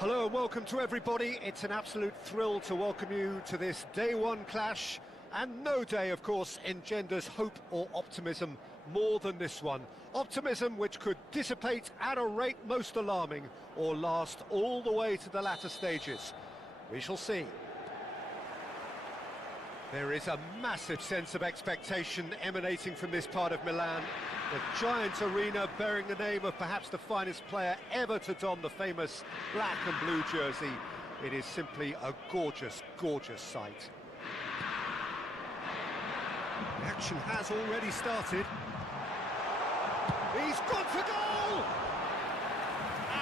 Hello and welcome to everybody. It's an absolute thrill to welcome you to this day one clash, and no day, of course, engenders hope or optimism more than this one. Optimism which could dissipate at a rate most alarming or last all the way to the latter stages. We shall see. There is a massive sense of expectation emanating from this part of Milan. The giant arena bearing the name of perhaps the finest player ever to don the famous black and blue jersey. It is simply a gorgeous, gorgeous sight. The action has already started. He's gone for goal!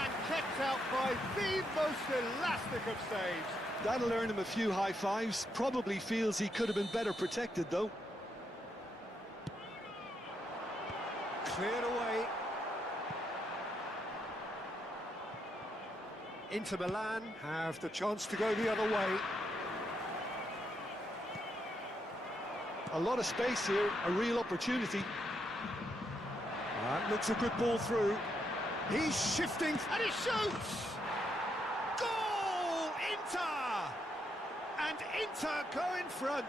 And kept out by the most elastic of saves. That'll earn him a few high fives. Probably feels he could have been better protected, though. Cleared away. Inter Milan have the chance to go the other way. A lot of space here, a real opportunity. That looks a good ball through. He's shifting and he shoots! Goal! Inter! And Inter go in front.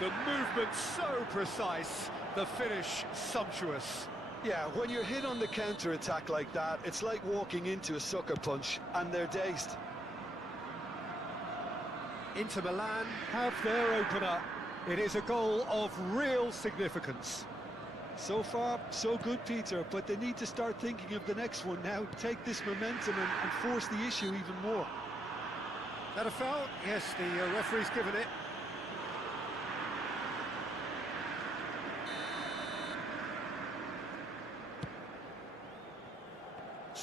The movement so precise, the finish sumptuous. Yeah, when you're hit on the counter-attack like that, it's like walking into a sucker punch, and they're dazed. Inter Milan have their opener. It is a goal of real significance. So far, so good, Peter, but they need to start thinking of the next one now. Take this momentum and force the issue even more. That a foul? Yes, the referee's given it.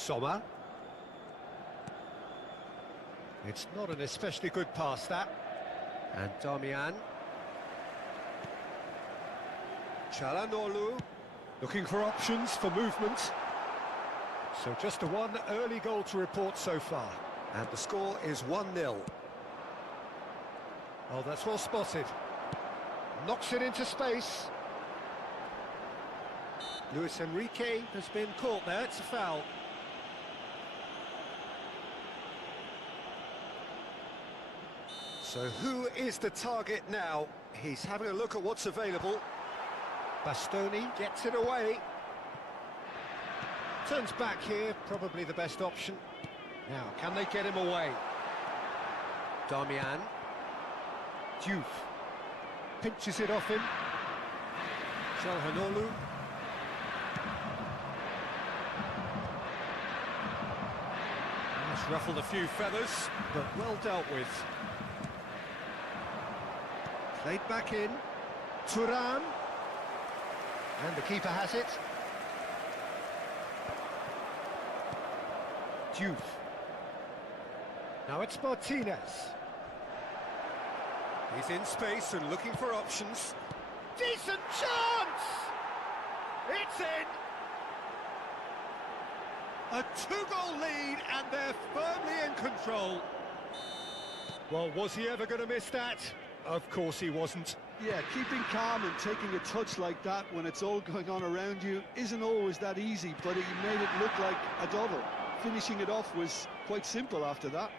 Sommer. It's not an especially good pass, that. And Damian. Çalhanoğlu, looking for options for movement. So just a one early goal to report so far. And the score is 1-0. Oh, that's well spotted. Knocks it into space. Luis Enrique has been caught there, it's a foul. So who is the target now? He's having a look at what's available. Bastoni gets it away. Turns back here, probably the best option. Now, can they get him away? Damian. Diouf. Pinches it off him. Çalhanoğlu. That's ruffled a few feathers, but well dealt with. Played back in. Thuram. And the keeper has it. Diouf. Now it's Martinez. He's in space and looking for options. Decent chance! It's in! A two-goal lead and they're firmly in control. Well, was he ever going to miss that? Of course he wasn't. Yeah, keeping calm and taking a touch like that when it's all going on around you isn't always that easy, but he made it look like a double. Finishing it off was quite simple after that.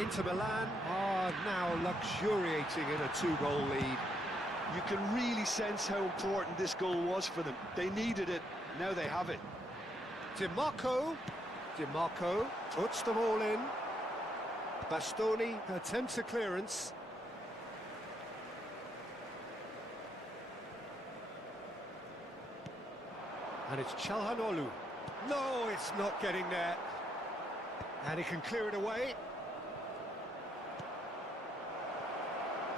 Inter Milan are now luxuriating in a two-goal lead. You can really sense how important this goal was for them. They needed it, now they have it. Di Marco puts them all in. Bastoni attempts a clearance. And it's Çalhanoğlu. No, it's not getting there. And he can clear it away.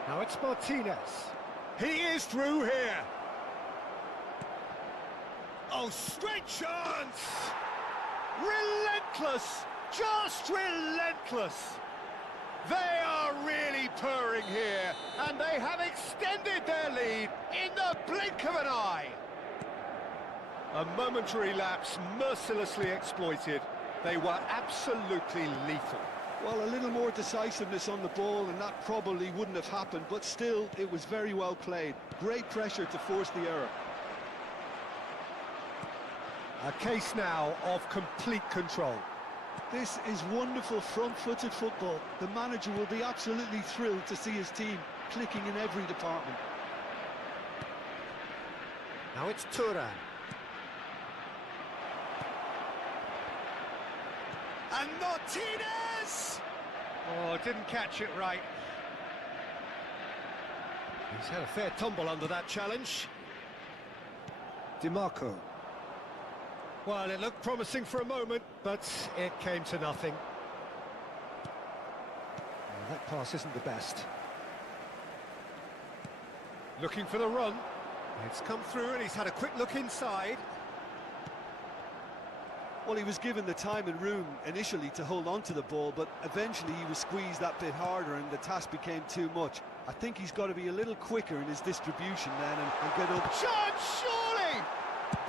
Now it's Martinez. He is through here. Oh, straight chance! Relentless! Just relentless! They are really purring here, and they have extended their lead in the blink of an eye. A momentary lapse mercilessly exploited. They were absolutely lethal. Well, a little more decisiveness on the ball and that probably wouldn't have happened, but still, it was very well played. Great pressure to force the error. A case now of complete control. This is wonderful front-footed football. The manager will be absolutely thrilled to see his team clicking in every department. Now it's Thuram. And Martinez! Oh, didn't catch it right. He's had a fair tumble under that challenge. Di Marco. Well, it looked promising for a moment, but it came to nothing. Well, that pass isn't the best. Looking for the run. It's come through and he's had a quick look inside. Well, he was given the time and room initially to hold on to the ball, but eventually he was squeezed that bit harder and the task became too much. I think he's got to be a little quicker in his distribution then and get up. Chance, surely!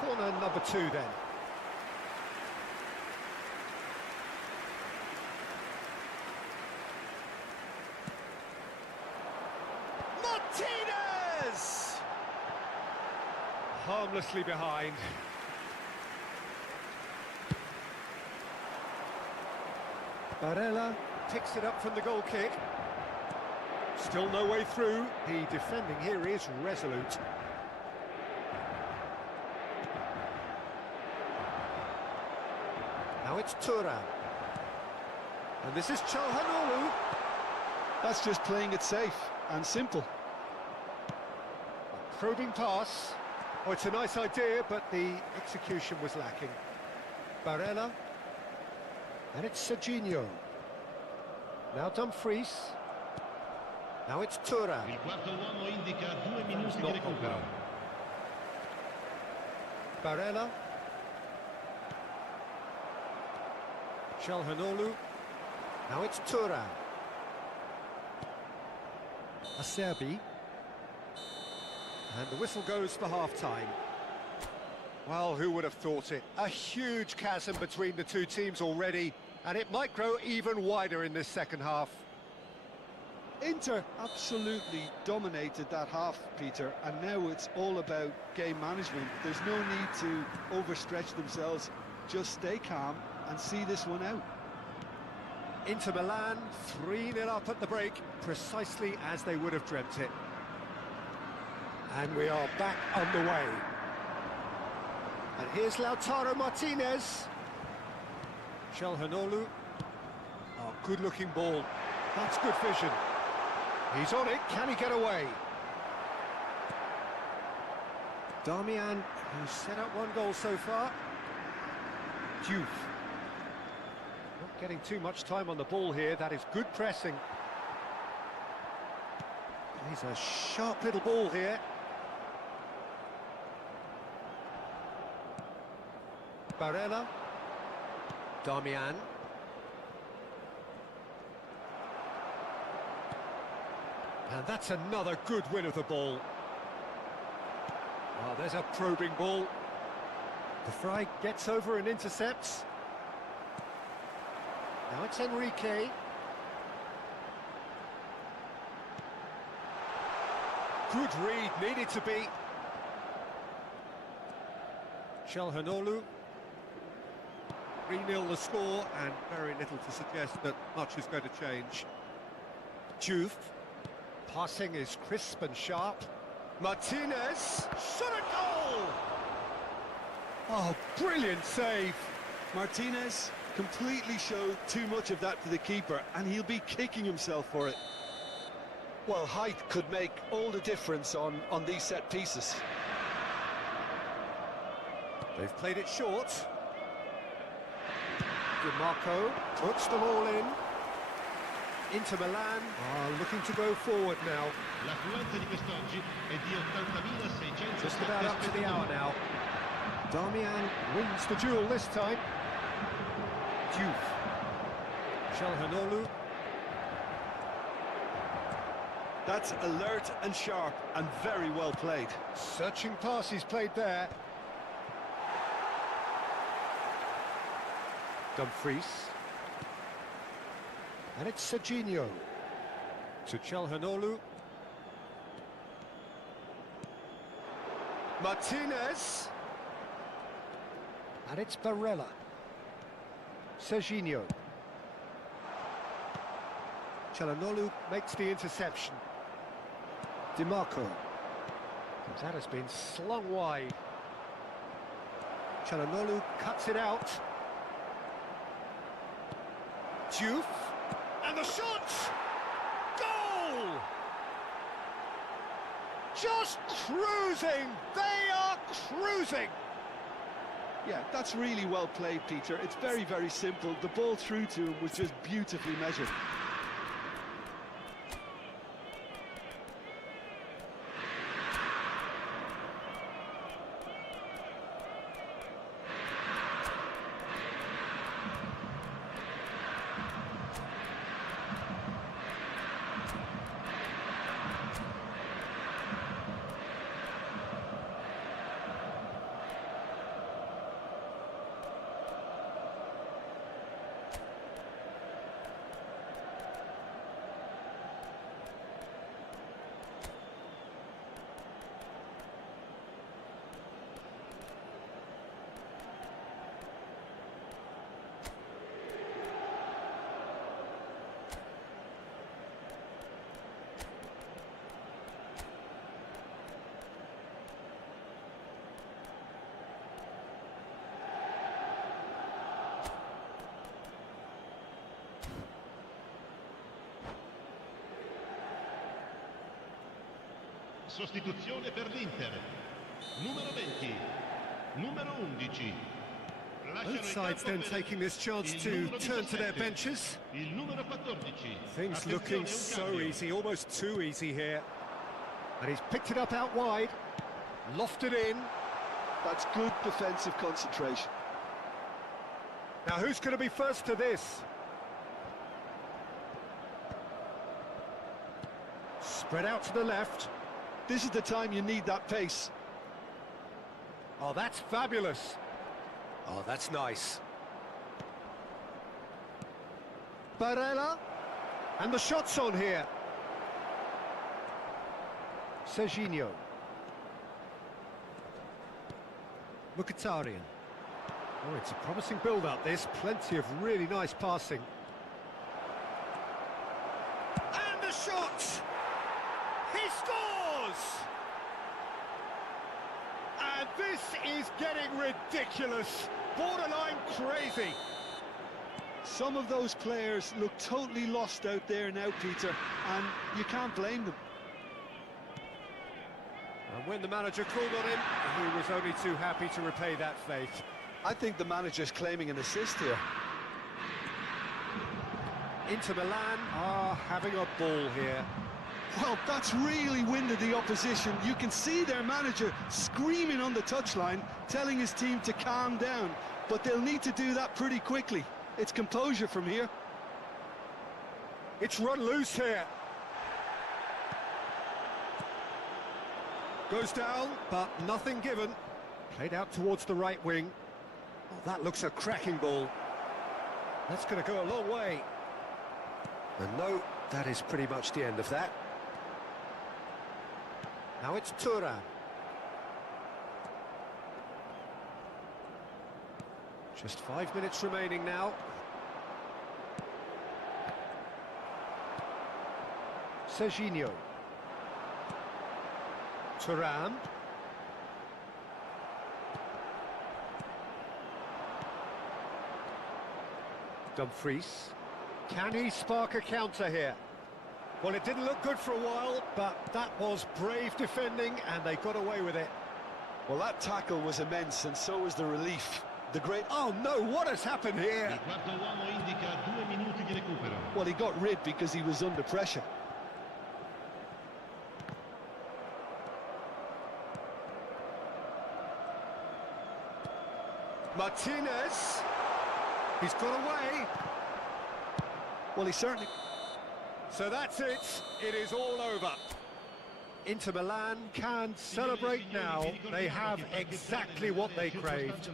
Corner number 2 then. Martinez! Harmlessly behind. Barella picks it up from the goal kick. Still no way through. The defending here is resolute. Now it's Thuram. And this is Çalhanoğlu. That's just playing it safe and simple. A probing pass. Oh, it's a nice idea, but the execution was lacking. Barella. And it's Serginho. Now Dumfries. Now it's Thuram. Il quarto uomo indica 2 minuti di Not recupero. Barella. Calhanoglu. Now it's Thuram. Acerbi. And the whistle goes for half-time. Well, who would have thought it? A huge chasm between the two teams already, and it might grow even wider in this second half. Inter absolutely dominated that half, Peter, and now it's all about game management. There's no need to overstretch themselves. Just stay calm and see this one out. Inter Milan, 3-0 up at the break, precisely as they would have dreamt it. And we are back on the way. And here's Lautaro Martinez. Calhanoglu. Oh, good-looking ball. That's good vision. He's on it. Can he get away? Darmian, who's set up one goal so far. Diouf. Not getting too much time on the ball here. That is good pressing. He's a sharp little ball here. Barella. Darmian. And that's another good win of the ball. Oh, there's a probing ball. The Fry gets over and intercepts. Now it's Enrique. Good read, needed to be. Calhanoglu. 3-0 the score, and very little to suggest that much is going to change. Diouf. Passing is crisp and sharp. Martinez. Shot a goal! Oh, brilliant save. Martinez completely showed too much of that to the keeper, and he'll be kicking himself for it. Well, height could make all the difference on these set pieces. They've played it short. Marco puts them all in. Inter Milan are looking to go forward now. Just about up to the hour now. Darmian wins the duel this time. Diouf. Calhanoglu. That's alert and sharp and very well played. Searching pass he's played there. Dumfries. And it's Serginho. To Calhanoglu. Martinez. And it's Barella. Serginho. Calhanoglu makes the interception. DiMarco. That has been slung wide. Calhanoglu cuts it out. Diouf. And the shot! Goal! Just cruising! They are cruising! Yeah, that's really well played, Peter. It's very, very simple. The ball through to him was just beautifully measured. Sostituzione per l'Inter. Numero 20. Numero 11. Both sides then taking this chance to turn to their benches. Il numero 14. Things looking so easy, almost too easy here. And he's picked it up out wide. Lofted in. That's good defensive concentration. Now who's going to be first to this? Spread out to the left. This is the time you need that pace. Oh, that's fabulous. Oh, that's nice. Barella. And the shot's on here. Serginho. Mkhitaryan. Oh, it's a promising build-up, this. Plenty of really nice passing. And the shot! He scores! And this is getting ridiculous. Borderline crazy. Some of those players look totally lost out there now, Peter, and you can't blame them. And when the manager called on him, he was only too happy to repay that faith. I think the manager's claiming an assist here. Inter Milan are having a ball here. Well, that's really winded the opposition. You can see their manager screaming on the touchline, telling his team to calm down, but they'll need to do that pretty quickly. It's composure from here. It's run loose here. Goes down, but nothing given. Played out towards the right wing. Oh, that looks a cracking ball. That's going to go a long way. And no, that is pretty much the end of that. Now it's Thuram. Just 5 minutes remaining now. Serginho. Thuram. Dumfries. Can he spark a counter here? Well, it didn't look good for a while, but that was brave defending, and they got away with it. Well, that tackle was immense, and so was the relief. The great... Oh, no, what has happened here? Il quarto uomo indica 2 minuti di recupero. Well, he got rid because he was under pressure. Martinez. He's got away. Well, he certainly... So that's it. It is all over. Inter Milan can celebrate now. They have exactly what they craved.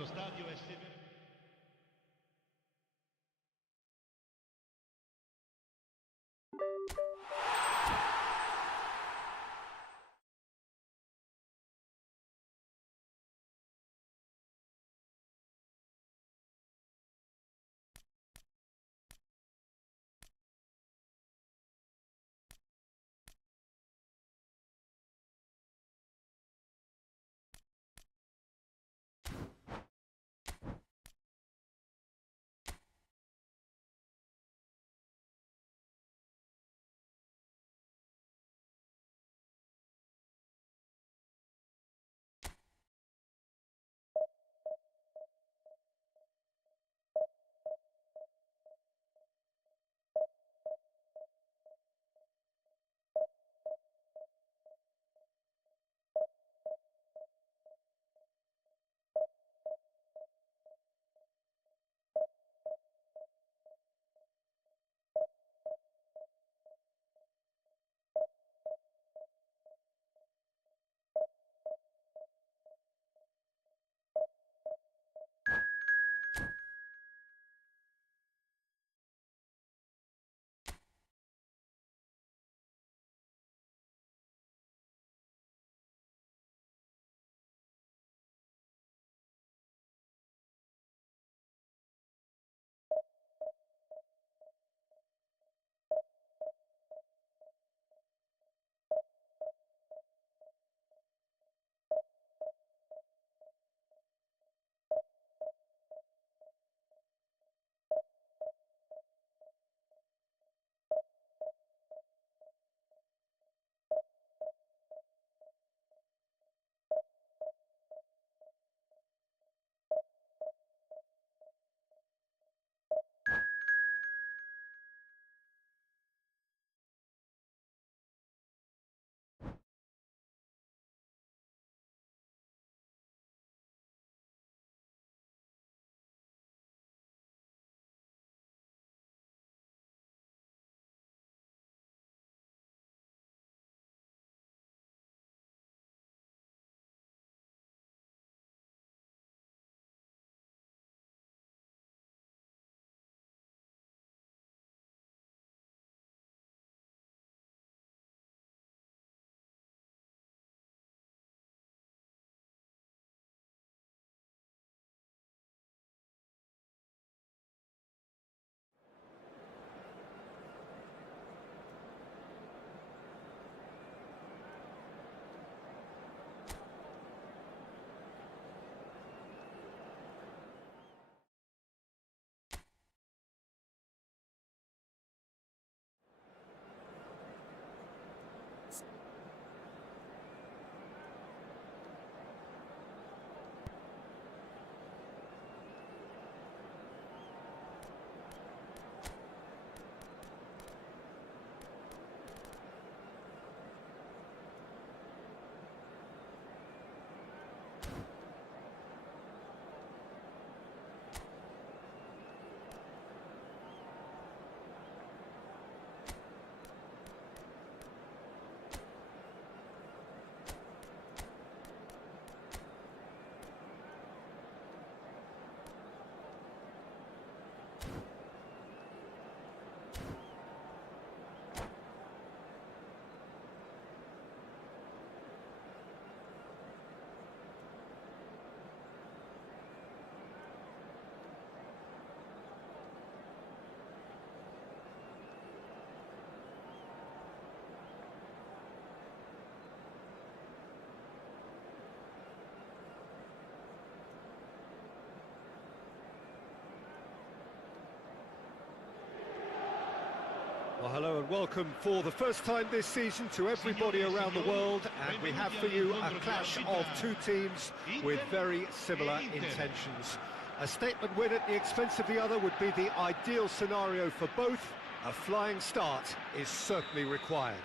Well, hello and welcome for the first time this season to everybody around the world, and we have for you a clash of two teams with very similar intentions. A statement win at the expense of the other would be the ideal scenario for both. A flying start is certainly required.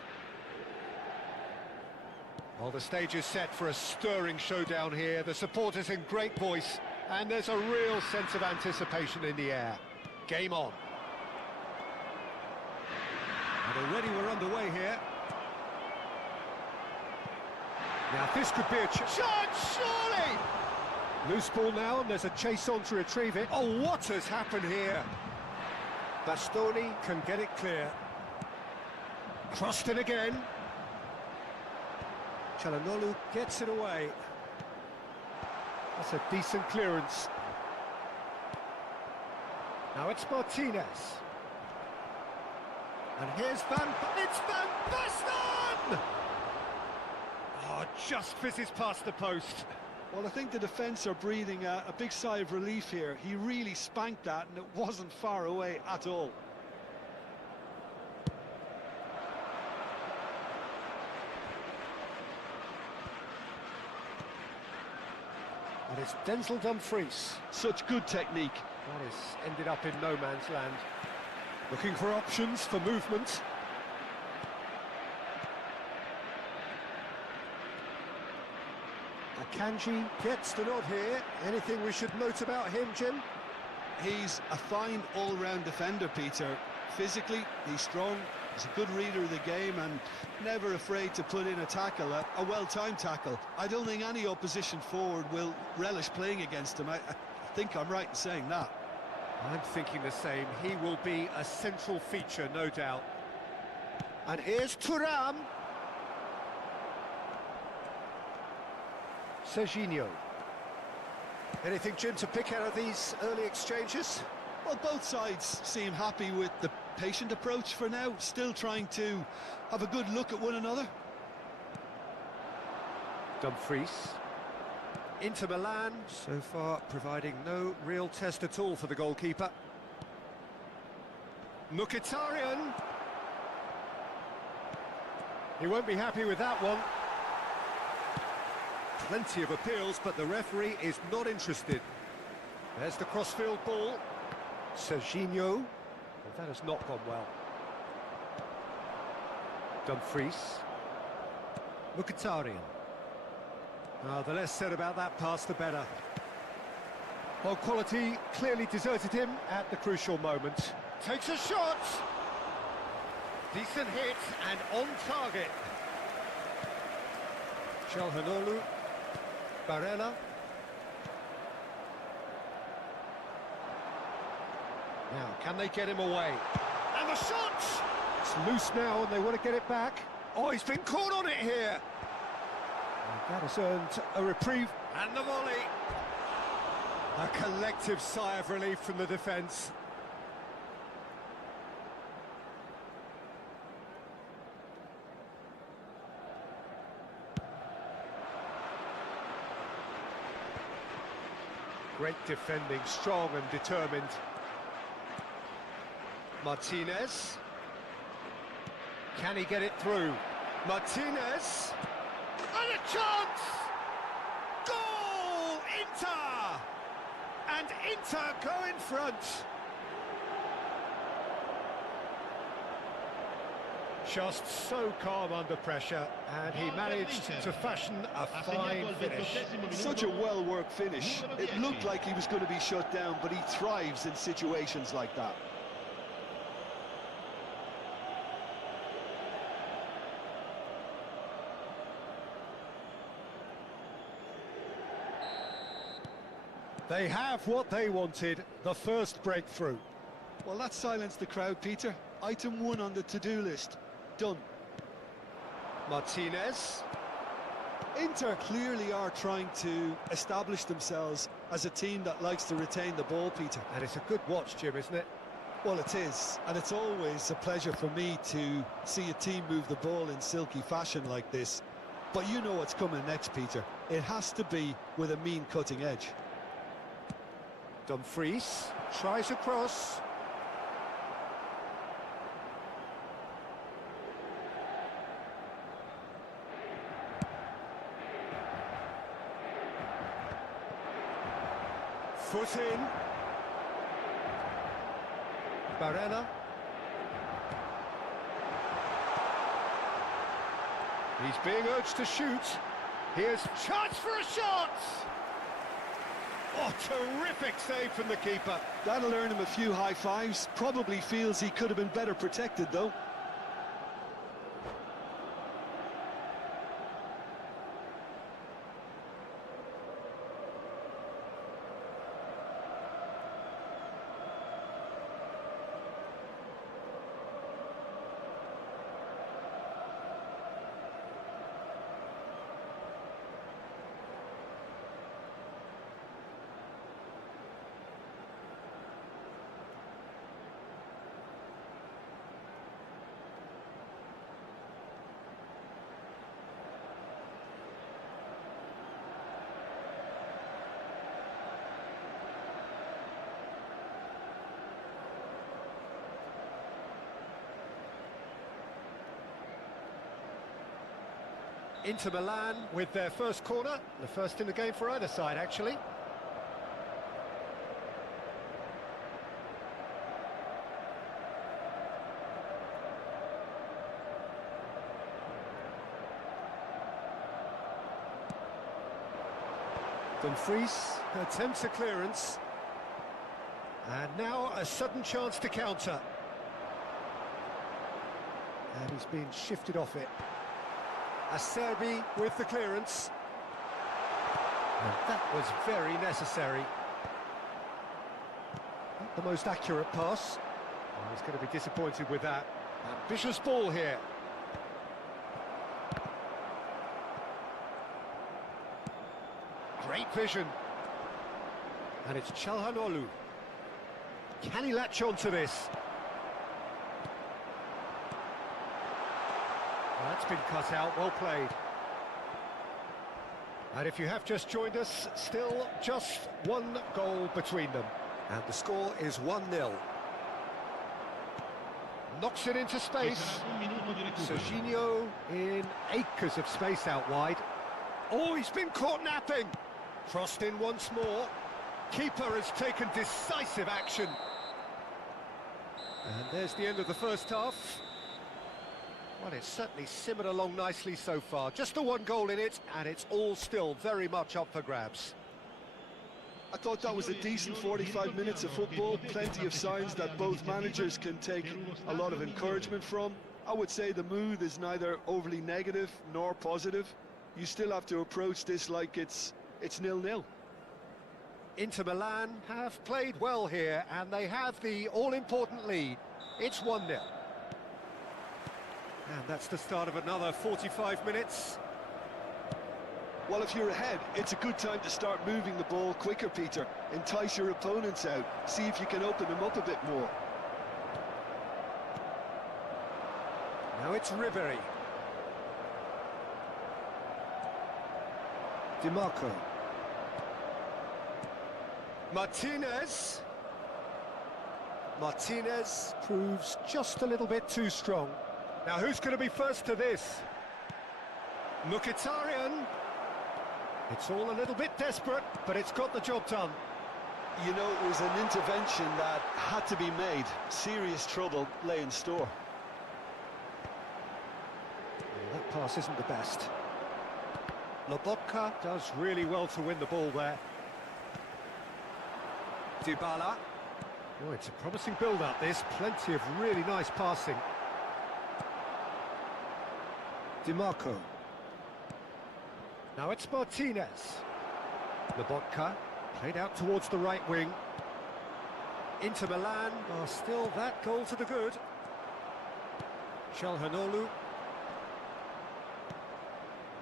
Well, the stage is set for a stirring showdown here. The supporters in great voice, and there's a real sense of anticipation in the air. Game on. And already we're underway here. Now this could be a chance, surely! Loose ball now, and there's a chase on to retrieve it. Oh, what has happened here? Bastoni can get it clear. Crossed in again. Çalhanoğlu gets it away. That's a decent clearance. Now it's Martinez. And here's it's Van Basten! Oh, just fizzes past the post. Well, I think the defence are breathing a big sigh of relief here. He really spanked that, and it wasn't far away at all. And it's Denzel Dumfries. Such good technique. That has ended up in no man's land. Looking for options for movement. Akanji gets the nod here. Anything we should note about him, Jim? He's a fine all-round defender, Peter. Physically, he's strong, he's a good reader of the game, and never afraid to put in a tackle, a well-timed tackle. I don't think any opposition forward will relish playing against him. I think I'm right in saying that. I'm thinking the same. He will be a central feature, no doubt. And here's Thuram. Serginho. Anything, Jim, to pick out of these early exchanges? Well, both sides seem happy with the patient approach for now, still trying to have a good look at one another. Dumfries. Inter Milan, so far providing no real test at all for the goalkeeper. Mkhitaryan. He won't be happy with that one. Plenty of appeals, but the referee is not interested. There's the crossfield ball. Serginho. Well, that has not gone well. Dumfries. Mkhitaryan. The less said about that pass, the better. Well, quality clearly deserted him at the crucial moment. Takes a shot! Decent hit and on target. Çalhanoğlu. Barella. Now, can they get him away? And the shot! It's loose now and they want to get it back. Oh, he's been caught on it here. That has earned a reprieve. And the volley. A collective sigh of relief from the defence. Great defending, strong and determined. Martinez. Can he get it through? Martinez. And a chance! Goal! Inter! And Inter go in front. Just so calm under pressure, and he managed to fashion a fine finish. Such a well-worked finish. It looked like he was going to be shut down, but he thrives in situations like that. They have what they wanted, the first breakthrough. Well, that silenced the crowd, Peter. Item 1 on the to-do list. Done. Martinez. Inter clearly are trying to establish themselves as a team that likes to retain the ball, Peter. And it's a good watch, Jim, isn't it? Well, it is. And it's always a pleasure for me to see a team move the ball in silky fashion like this. But you know what's coming next, Peter. It has to be with a mean cutting edge. Dumfries tries a cross. Foot in. Barella. He's being urged to shoot. Here's chance for a shot! Oh, terrific save from the keeper. That'll earn him a few high fives. Probably feels he could have been better protected, though. Inter Milan with their first corner, the first in the game for either side, actually. Dumfries attempts a clearance. And now a sudden chance to counter. And he's been shifted off it. Acerbi with the clearance. And that was very necessary. Not the most accurate pass. Oh, he's going to be disappointed with that. Ambitious ball here. Great vision. And it's Çalhanoğlu. Can he latch on to this? That's been cut out, well played. And if you have just joined us, still just one goal between them. And the score is 1-0. Knocks it into space. Serginho in acres of space out wide. Oh, he's been caught napping. Crossed in once more. Keeper has taken decisive action. And there's the end of the first half. Well, it's certainly simmered along nicely so far. Just the one goal in it, and it's all still very much up for grabs. I thought that was a decent 45 minutes of football. Plenty of signs that both managers can take a lot of encouragement from. I would say the mood is neither overly negative nor positive. You still have to approach this like it's 0-0. Inter Milan have played well here, and they have the all-important lead. It's 1-0. And that's the start of another 45 minutes. Well, if you're ahead, it's a good time to start moving the ball quicker, Peter. Entice your opponents out. See if you can open them up a bit more. Now it's Ribery. DiMarco. Martinez. Martinez proves just a little bit too strong. Now who's going to be first to this? Mkhitaryan. It's all a little bit desperate, but it's got the job done. You know, it was an intervention that had to be made. Serious trouble lay in store. That pass isn't the best. Lobotka does really well to win the ball there. Dybala. Oh, it's a promising build-up, this. Plenty of really nice passing. DiMarco. Now it's Martinez. Lobotka played out towards the right wing. Inter Milan are still that goal to the good. Çalhanoğlu.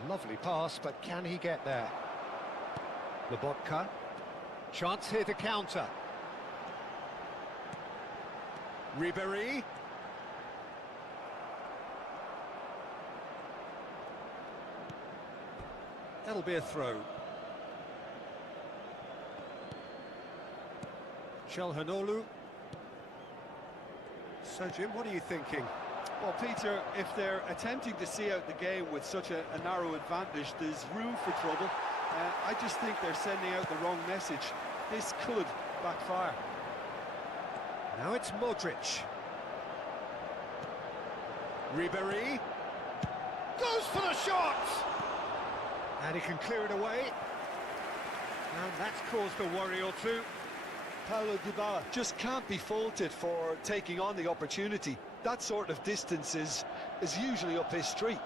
Lovely pass, but can he get there? Lobotka. Chance here to counter. Ribery. That'll be a throw. Çalhanoğlu. So, Jim, what are you thinking? Well, Peter, if they're attempting to see out the game with such a narrow advantage, there's room for trouble. I just think they're sending out the wrong message. this could backfire. Now it's Modric. Ribéry goes for the shot! And he can clear it away. And that's caused a worry or two. Paulo Dybala just can't be faulted for taking on the opportunity. That sort of distance is usually up his street.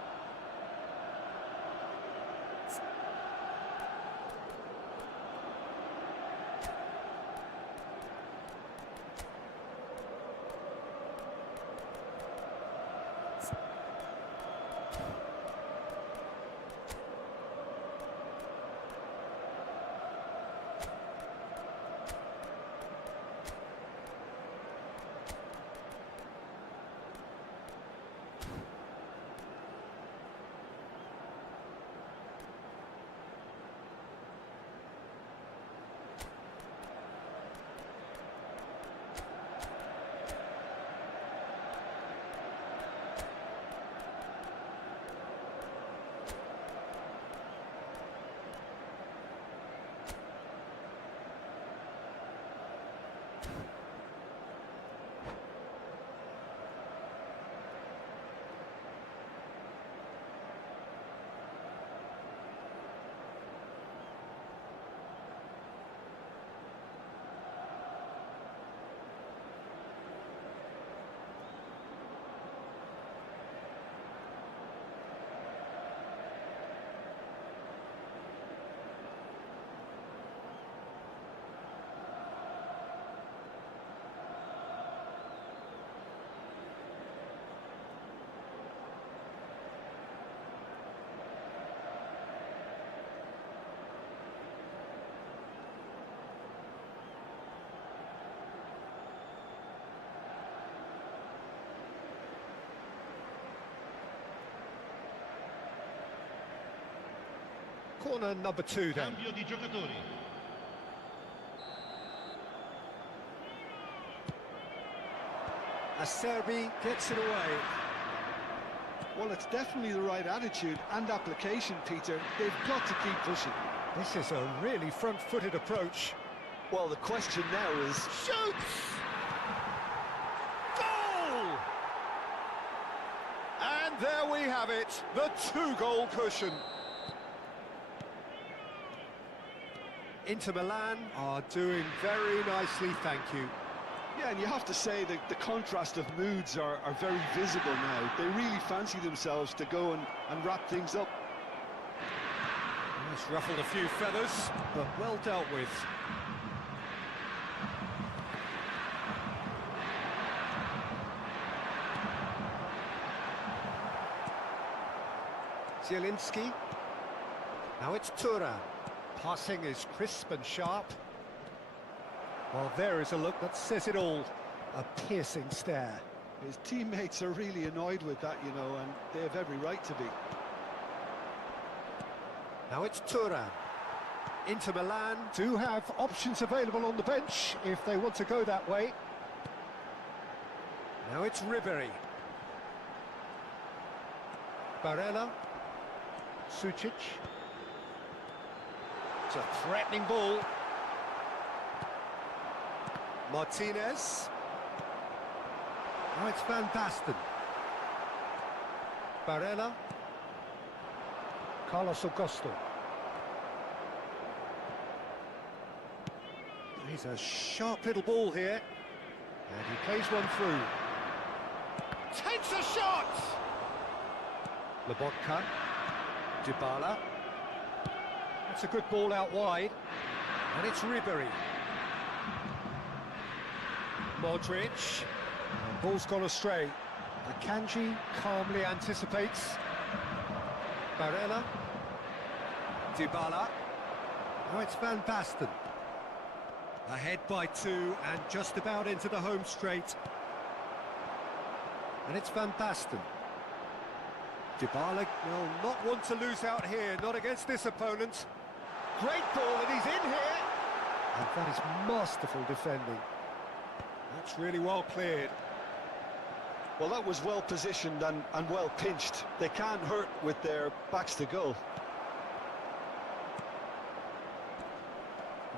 Corner number 2 then. Cambio di giocatori. Acerbi gets it away. Well, it's definitely the right attitude and application, Peter. They've got to keep pushing. This is a really front-footed approach. Well, the question now is... Shoots! Goal! And there we have it, the 2-goal cushion. Inter Milan are doing very nicely, thank you. Yeah, and you have to say that the contrast of moods are very visible now. They really fancy themselves to go and wrap things up. It's ruffled a few feathers, but well dealt with. Zielinski. Now it's Thuram. Passing is crisp and sharp. Well, there is a look that says it all. A piercing stare. His teammates are really annoyed with that, you know, and they have every right to be. Now it's Thuram. Inter Milan do have options available on the bench if they want to go that way. Now it's Ribéry. Barella. Sucic. It's a threatening ball. Martinez. Now it's Van Basten. Barella. Carlos Augusto. He's a sharp little ball here. And he plays one through. Takes a shot! Lobotka. Dybala. That's a good ball out wide. And it's Ribéry. Modric. And ball's gone astray. Akanji calmly anticipates. Barella. Dybala. Now it's Van Basten. Ahead by 2 and just about into the home straight. And it's Van Basten. Dybala will not want to lose out here, not against this opponent. Great ball, and he's in here. And that is masterful defending. That's really well cleared. Well, that was well positioned and well pinched. They can't hurt with their backs to goal.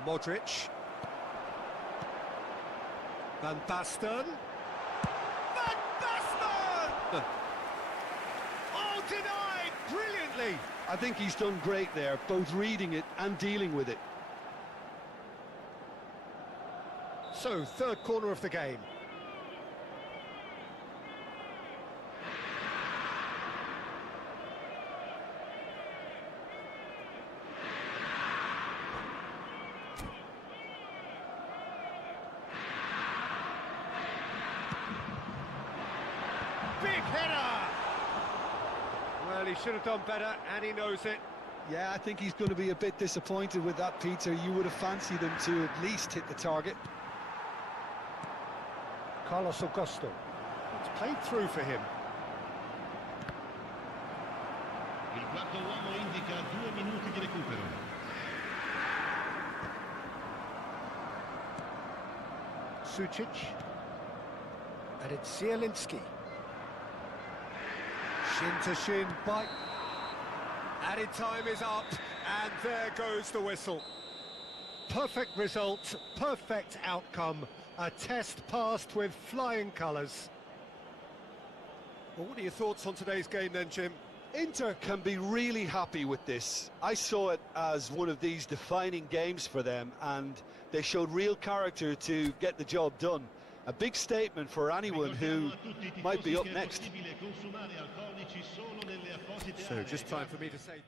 Modric. Van Basten. Van Basten! Oh, denied brilliantly. I think he's done great there, both reading it and dealing with it. So, third corner of the game. Big header! Well, he should have done better, and he knows it. Yeah, I think he's going to be a bit disappointed with that, Peter. You would have fancied him to at least hit the target. Carlos Augusto. It's played through for him. Il quarto uomo indica 2 minuti di recupero. Sucic. And it's Zielinski. Shin to shin, bite. Added time is up, and there goes the whistle. Perfect result, perfect outcome. A test passed with flying colours. Well, what are your thoughts on today's game then, Jim? Inter can be really happy with this. I saw it as one of these defining games for them, and they showed real character to get the job done. A big statement for anyone who might be up next. So, just time for me to say...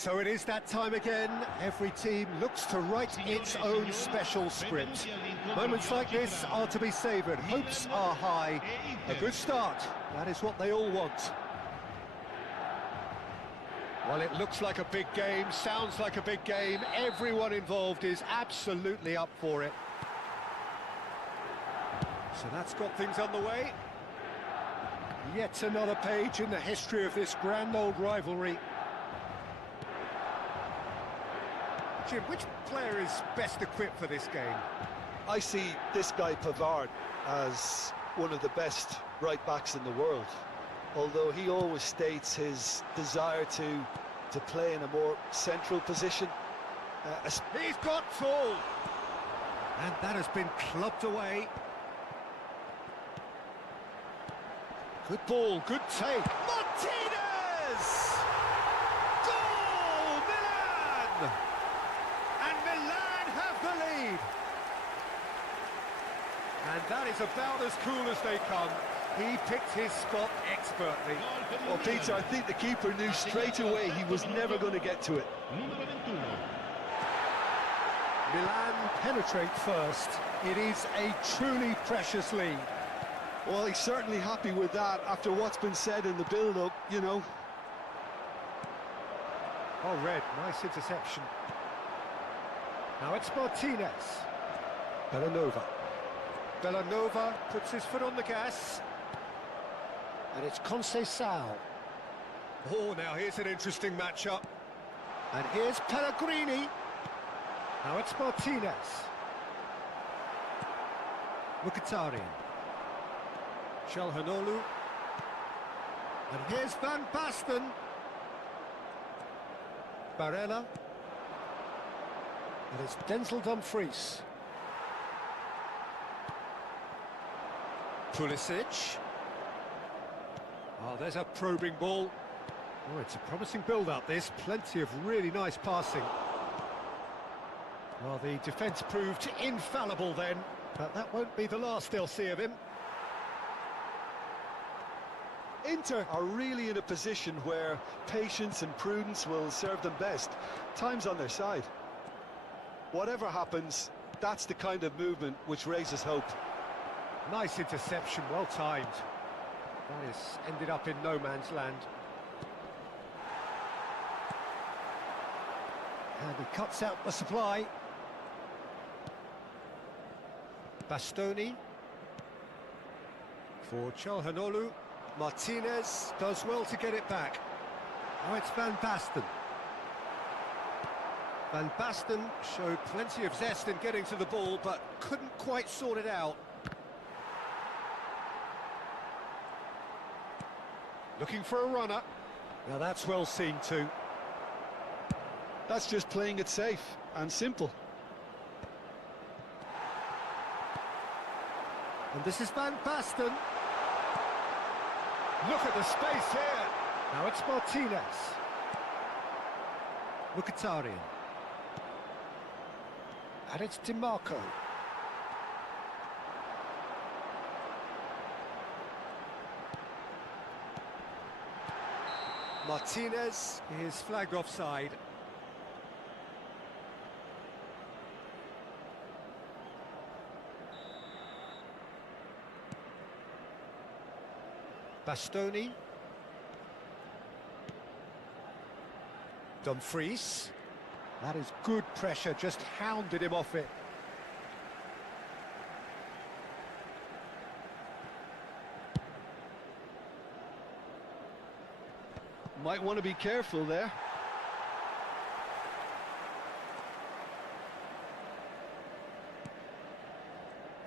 So it is that time again. Every team looks to write its own special script. Moments like this are to be savoured. Hopes are high. A good start. That is what they all want. Well, it looks like a big game, sounds like a big game. Everyone involved is absolutely up for it. So that's got things underway. Yet another page in the history of this grand old rivalry. Jim, which player is best equipped for this game? I see this guy Pavard as one of the best right-backs in the world. Although he always states his desire to play in a more central position. He's got full! And that has been clubbed away. Good ball, good take. Martinez! Goal, Milan! And Milan have the lead. And that is about as cool as they come. He picked his spot expertly. Well, Peter, I think the keeper knew straight away he was never going to get to it. Milan penetrate first. It is a truly precious lead. Well, he's certainly happy with that after what's been said in the build-up, you know. Oh, Red, nice interception. Now it's Martinez. Bellanova puts his foot on the gas. And it's Conceição. Oh, now here's an interesting matchup. And here's Pellegrini. Now it's Martinez. Mkhitaryan. Calhanoglu. And here's Van Basten. Barella. And it's Denzel Dumfries. Pulisic. Oh, there's a probing ball. Oh, it's a promising build-up, this. Plenty of really nice passing. Well, the defence proved infallible then, but that won't be the last they'll see of him. Inter are really in a position where patience and prudence will serve them best. Time's on their side. Whatever happens, that's the kind of movement which raises hope. Nice interception, well timed. That has ended up in no man's land. And he cuts out the supply. Bastoni. For Calhanoglu. Martinez does well to get it back. Now it's Van Basten. Van Basten showed plenty of zest in getting to the ball, but couldn't quite sort it out. Looking for a runner. Now that's well seen too. That's just playing it safe and simple. And this is Van Basten. Look at the space here. Now it's Martinez. Mkhitaryan. And it's DiMarco. Martinez is flagged offside. Bastoni. Dumfries. That is good pressure, just hounded him off it. Might want to be careful there.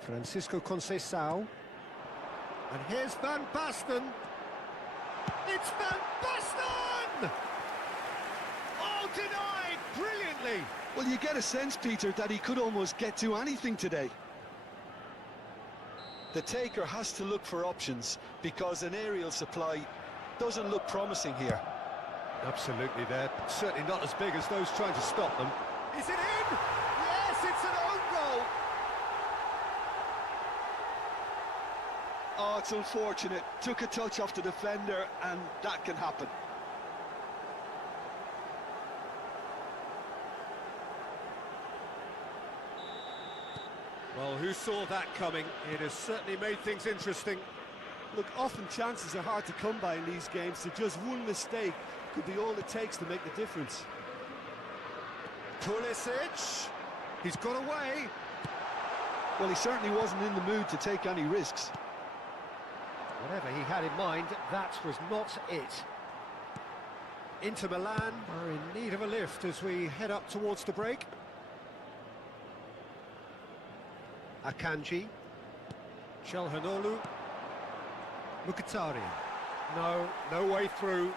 Francisco Conceição. And here's Van Basten. It's Van Basten! Oh, denied brilliantly. Well, you get a sense, Peter, that he could almost get to anything today. The taker has to look for options because an aerial supply doesn't look promising here. Absolutely, they're certainly not as big as those trying to stop them. Is it in? Yes, it's an own goal. Oh, it's unfortunate. Took a touch off the defender, and that can happen. Well, who saw that coming? It has certainly made things interesting. Look, often chances are hard to come by in these games, so just one mistake could be all it takes to make the difference. Pulisic, he's got away. Well, he certainly wasn't in the mood to take any risks. Whatever he had in mind, that was not it. Inter Milan are in need of a lift as we head up towards the break. Akanji, Chalhanoglu, Mkhitaryan. No way through.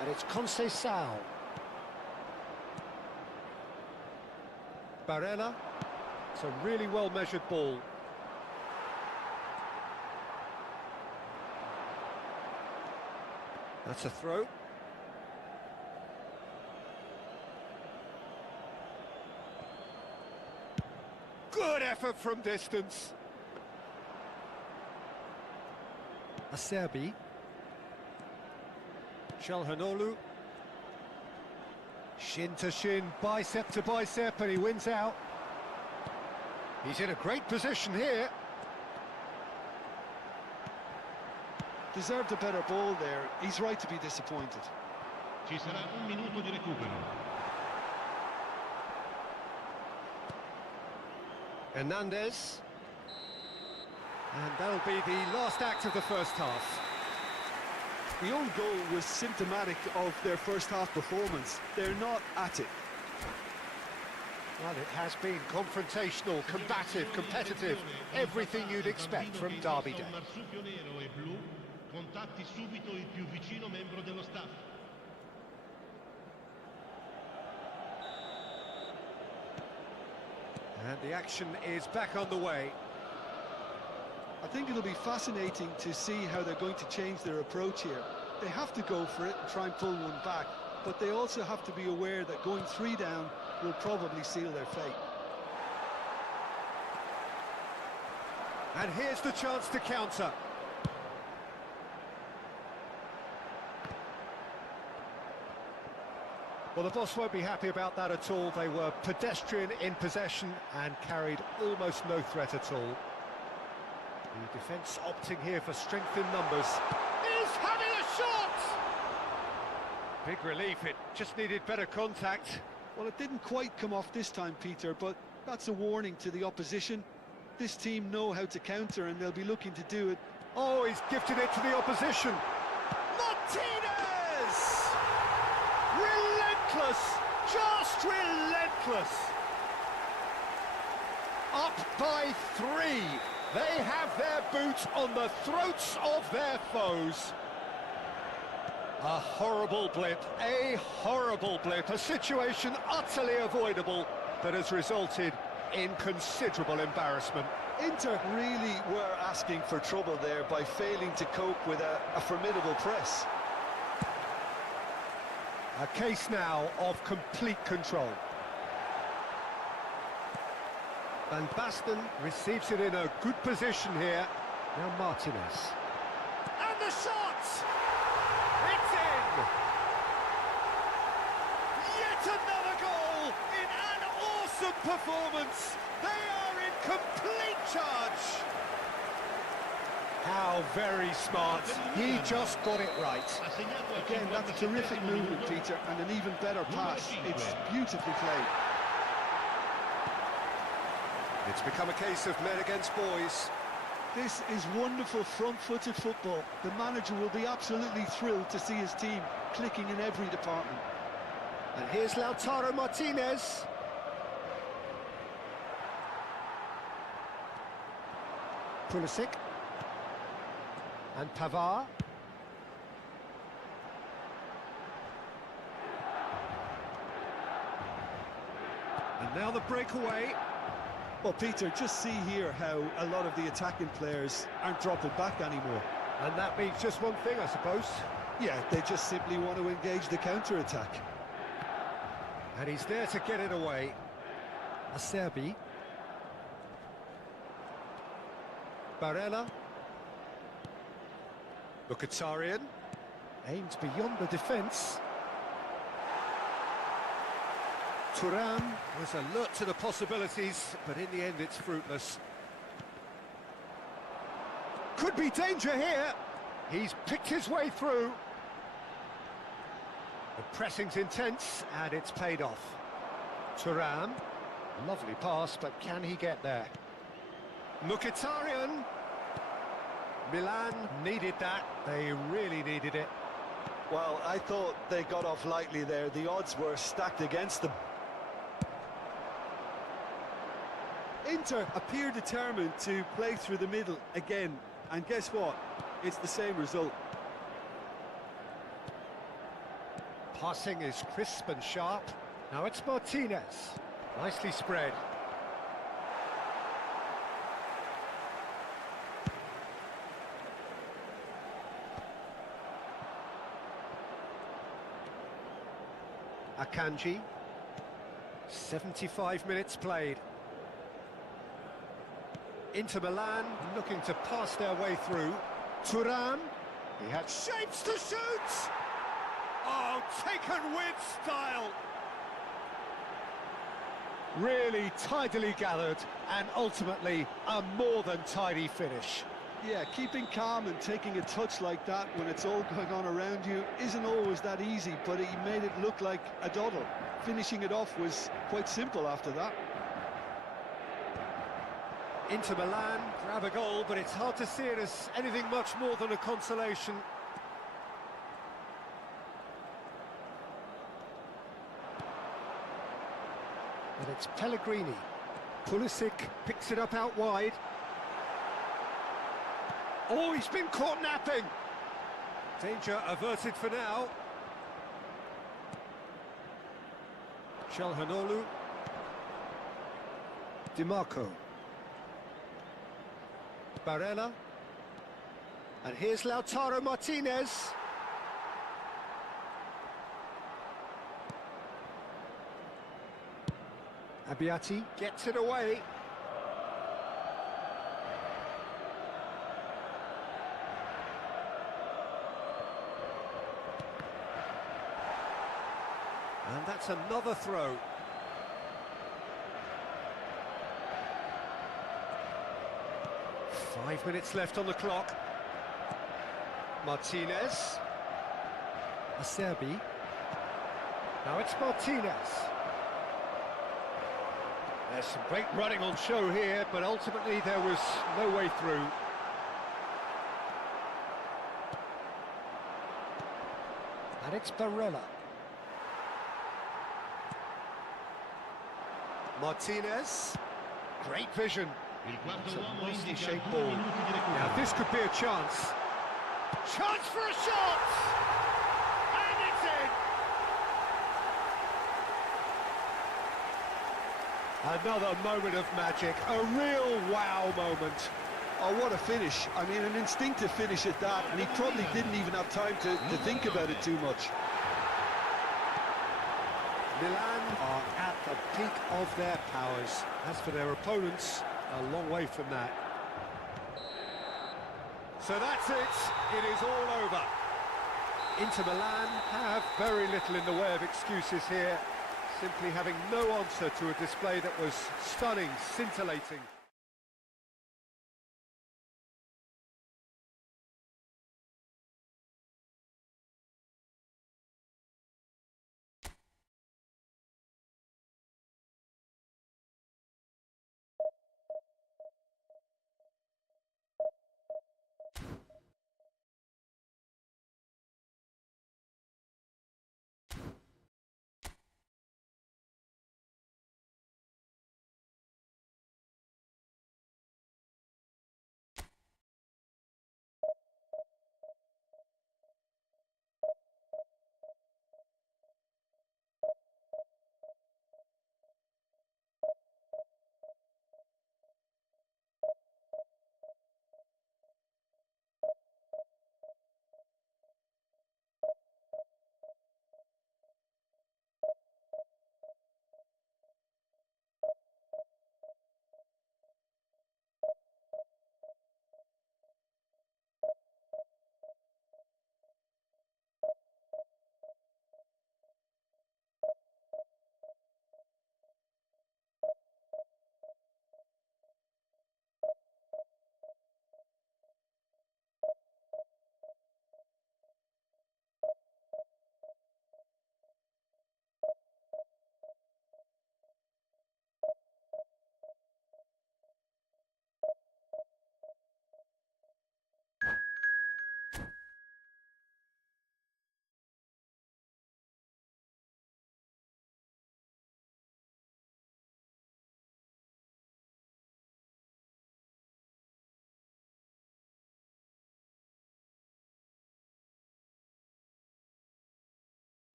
And it's Conceição. Barella. It's a really well-measured ball. That's a throw. Good effort from distance. Acerbi. Chalhanoglu. Shin to shin, bicep to bicep, and he wins out. He's in a great position here. Deserved a better ball there. He's right to be disappointed. Ci sarà un minuto di recupero. Hernandez. And that'll be the last act of the first half. The own goal was symptomatic of their first half performance. They're not at it. Well, it has been confrontational, combative, competitive, everything you'd expect from Derby Day. Marsupio nero e blu, contatti subito il più vicino membro dello staff. And the action is back on the way. I think it'll be fascinating to see how they're going to change their approach here. They have to go for it and try and pull one back, but they also have to be aware that going 3 down will probably seal their fate. And here's the chance to counter. Well, the boss won't be happy about that at all. They were pedestrian in possession and carried almost no threat at all. The defence opting here for strength in numbers. He's having a shot! Big relief, it just needed better contact. Well, it didn't quite come off this time, Peter, but that's a warning to the opposition. This team know how to counter and they'll be looking to do it. Oh, he's gifted it to the opposition. Martinez! Relentless! Just relentless! Up by 3. They have their boots on the throats of their foes. A horrible blip, a situation utterly avoidable that has resulted in considerable embarrassment. Inter really were asking for trouble there by failing to cope with a formidable press. A case now of complete control. Van Basten receives it in a good position here. Now Martinez. And the shot! It's in! Yet another goal in an awesome performance. They are in complete charge. How very smart. He just got it right. Again, that's terrific movement, Peter, and an even better pass. It's beautifully played. It's become a case of men against boys. This is wonderful front-footed football. The manager will be absolutely thrilled to see his team clicking in every department. And here's Lautaro Martinez. Pulisic. And Pavard. And now the breakaway. Well, Peter, just see here how a lot of the attacking players aren't dropping back anymore. And that means just one thing, I suppose. Yeah, they just simply want to engage the counter-attack. And he's there to get it away. Acerbi. Barella. Mkhitaryan. Aims beyond the defence. Thuram was alert to the possibilities, but in the end it's fruitless. Could be danger here. He's picked his way through. The pressing's intense, and it's paid off. Thuram, lovely pass, but can he get there? Mkhitaryan. Milan needed that. They really needed it. Well, I thought they got off lightly there. The odds were stacked against them. Inter appear determined to play through the middle again. And guess what? It's the same result. Passing is crisp and sharp. Now it's Martinez. Nicely spread. Akanji. 75 minutes played. Inter Milan looking to pass their way through. Thuram. He had shapes to shoot! Oh, taken with style! Really tidily gathered, and ultimately a more than tidy finish. Yeah, keeping calm and taking a touch like that when it's all going on around you isn't always that easy, but he made it look like a doddle. Finishing it off was quite simple after that. Inter Milan grab a goal, but it's hard to see it as anything much more than a consolation. And it's Pellegrini. Pulisic picks it up out wide. Oh, he's been caught napping. Danger averted for now. Calhanoglu. DiMarco. Barella. And here's Lautaro Martinez. Abbiati gets it away. And that's another throw. Five minutes left on the clock. Martinez. Acerbi. Now it's Martinez. There's some great running on show here, but ultimately there was no way through. And it's Barella. Martinez. Great vision. It's a nicely shaped ball. Now this could be a chance. Chance for a shot! And it's in! Another moment of magic, a real wow moment. Oh, what a finish. I mean, an instinctive finish at that, and he probably didn't even have time to think about it too much. Milan are at the peak of their powers. As for their opponents, a long way from that. So that's it. It is all over. Inter Milan have very little in the way of excuses here, simply having no answer to a display that was stunning, scintillating.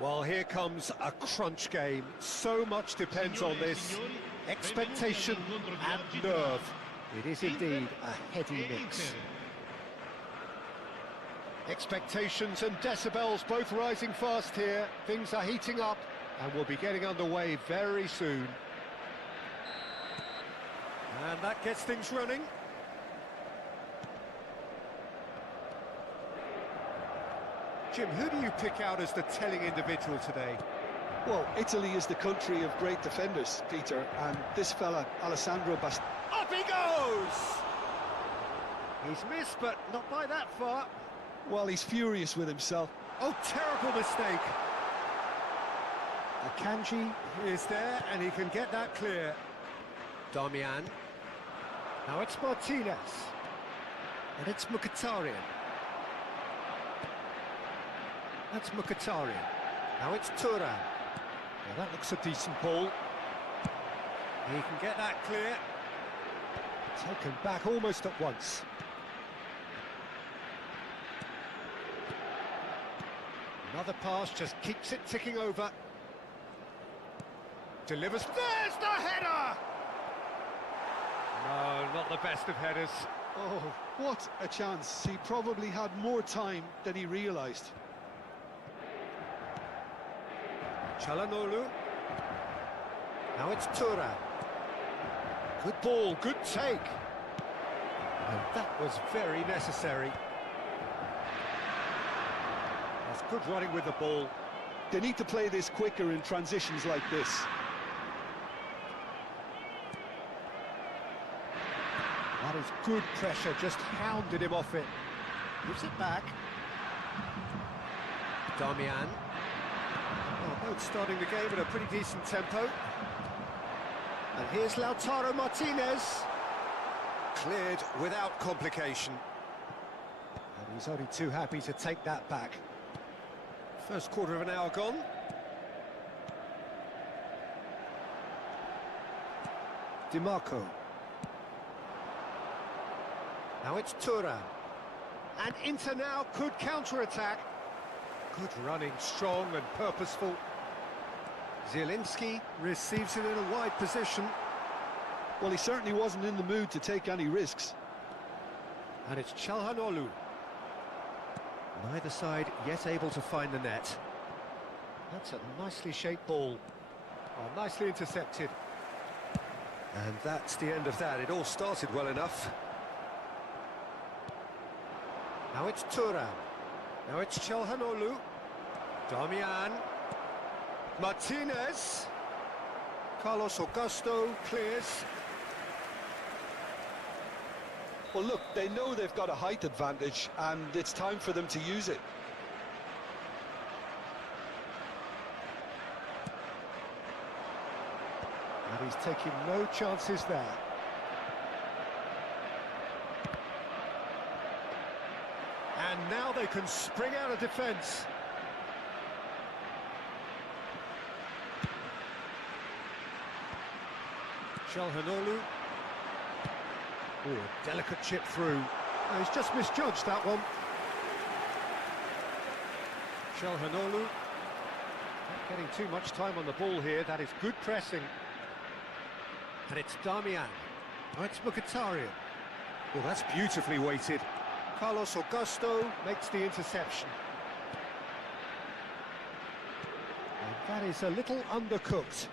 Well, here comes a crunch game. So much depends on this. Expectation and nerve. It is indeed a heady mix. Expectations and decibels both rising fast here. Things are heating up and we'll be getting underway very soon. And that gets things running. Jim, who do you pick out as the telling individual today? Well, Italy is the country of great defenders, Peter, and this fella, Alessandro Bast... Up he goes! He's missed, but not by that far. Well, he's furious with himself. Oh, terrible mistake. Akanji is there, and he can get that clear. Darmian. Now it's Martinez. And it's Mkhitaryan. That's Mkhitaryan. Now it's Thuram. Now that looks a decent ball. He can get that clear. Taken back almost at once. Another pass just keeps it ticking over. Delivers. There's the header! No, not the best of headers. Oh, what a chance. He probably had more time than he realised. Çalhanoğlu. Now it's Thuram. Good ball, good take. And that was very necessary. That's good running with the ball. They need to play this quicker in transitions like this. That is good pressure, just hounded him off it. Gives it back. Darmian. Oh, both starting the game at a pretty decent tempo. And here's Lautaro Martinez. Cleared without complication. And he's only too happy to take that back. First quarter of an hour gone. Di Marco. Now it's Thuram. And Inter now could counter-attack. Good running, strong and purposeful. Zielinski receives it in a wide position. Well, he certainly wasn't in the mood to take any risks. And it's Çalhanoğlu. Neither side yet able to find the net. That's a nicely shaped ball. Oh, nicely intercepted. And that's the end of that. It all started well enough. Now it's Thuram. Now it's Çalhanoğlu. Darmian. Martinez. Carlos Augusto clears. Well, look, they know they've got a height advantage, and it's time for them to use it. And he's taking no chances there. And now they can spring out of defence. Çalhanoğlu. Oh, a delicate chip through. Oh, he's just misjudged that one. Çalhanoğlu. Not getting too much time on the ball here. That is good pressing. And it's Darmian. Oh, it's Mkhitaryan. Well, that's beautifully weighted. Carlos Augusto makes the interception. And that is a little undercooked.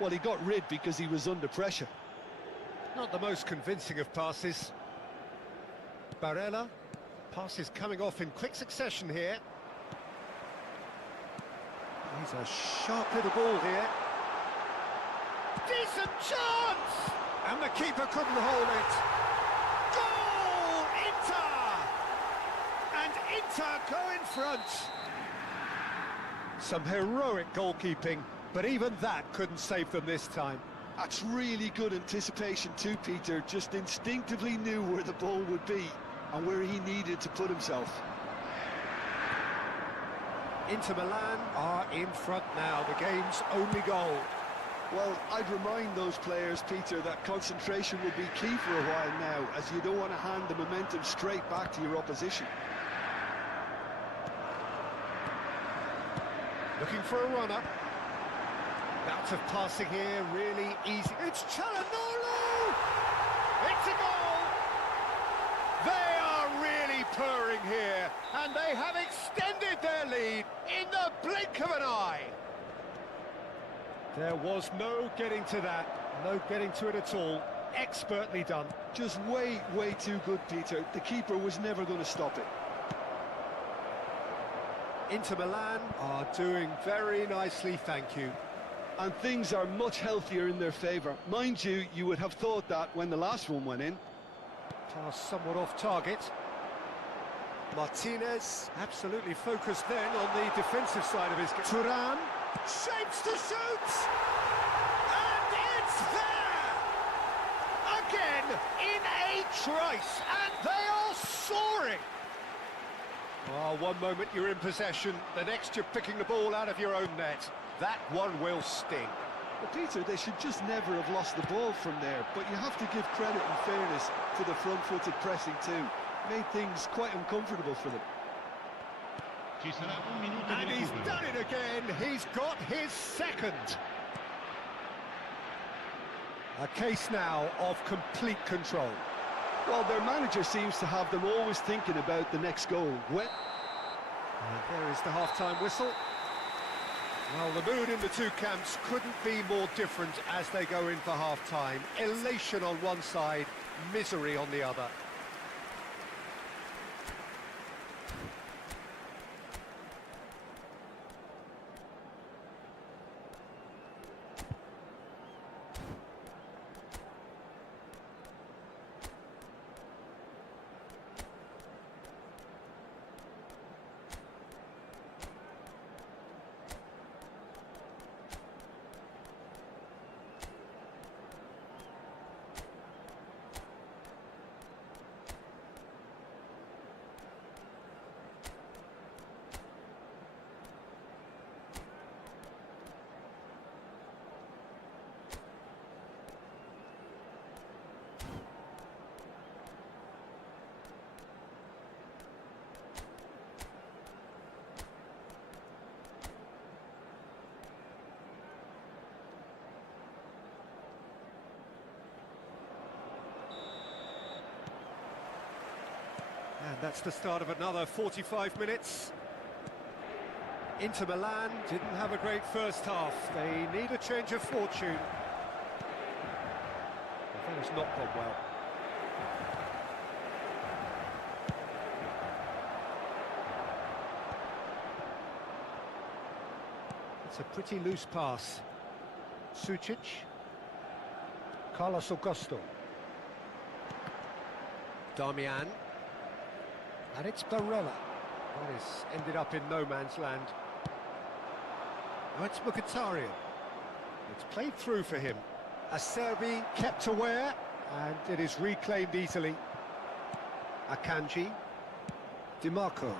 Well, he got rid because he was under pressure. Not the most convincing of passes. Barella. Passes coming off in quick succession here. He's a sharp little ball here. Decent chance! And the keeper couldn't hold it. Goal! Inter! And Inter go in front. Some heroic goalkeeping, but even that couldn't save them this time. That's really good anticipation too, Peter. Just instinctively knew where the ball would be and where he needed to put himself. Inter Milan are in front now, the game's only goal. Well, I'd remind those players, Peter, that concentration will be key for a while now, as you don't want to hand the momentum straight back to your opposition. Looking for a runner. Bout of passing here, really easy. It's Çalhanoğlu! It's a goal! They are really purring here, and they have extended their lead in the blink of an eye. There was no getting to that, no getting to it at all. Expertly done. Just way too good, Peter. The keeper was never going to stop it. Inter Milan are doing very nicely, thank you. And things are much healthier in their favour. Mind you, you would have thought that when the last one went in. Pass somewhat off target. Martinez, absolutely focused then on the defensive side of his game. Thuram, shapes to shoot! And it's there! Again, in a trice, and they are soaring! Oh, one moment you're in possession, the next you're picking the ball out of your own net. That one will sting. Well, Peter, they should just never have lost the ball from there, but you have to give credit and fairness to the front-footed pressing too. Made things quite uncomfortable for them. And he's done it again, he's got his second. A case now of complete control. Well, their manager seems to have them always thinking about the next goal. And there is the half-time whistle. Well, the mood in the two camps couldn't be more different as they go in for half-time. Elation on one side, misery on the other. And that's the start of another 45 minutes. Inter Milan didn't have a great first half. They need a change of fortune. That has not gone well. It's a pretty loose pass. Sucic. Carlos Augusto. Darmian. And it's Barella. That is ended up in no man's land. Now it's Mkhitaryan. It's played through for him. Acerbi kept aware, and it is reclaimed easily. Akanji. DiMarco.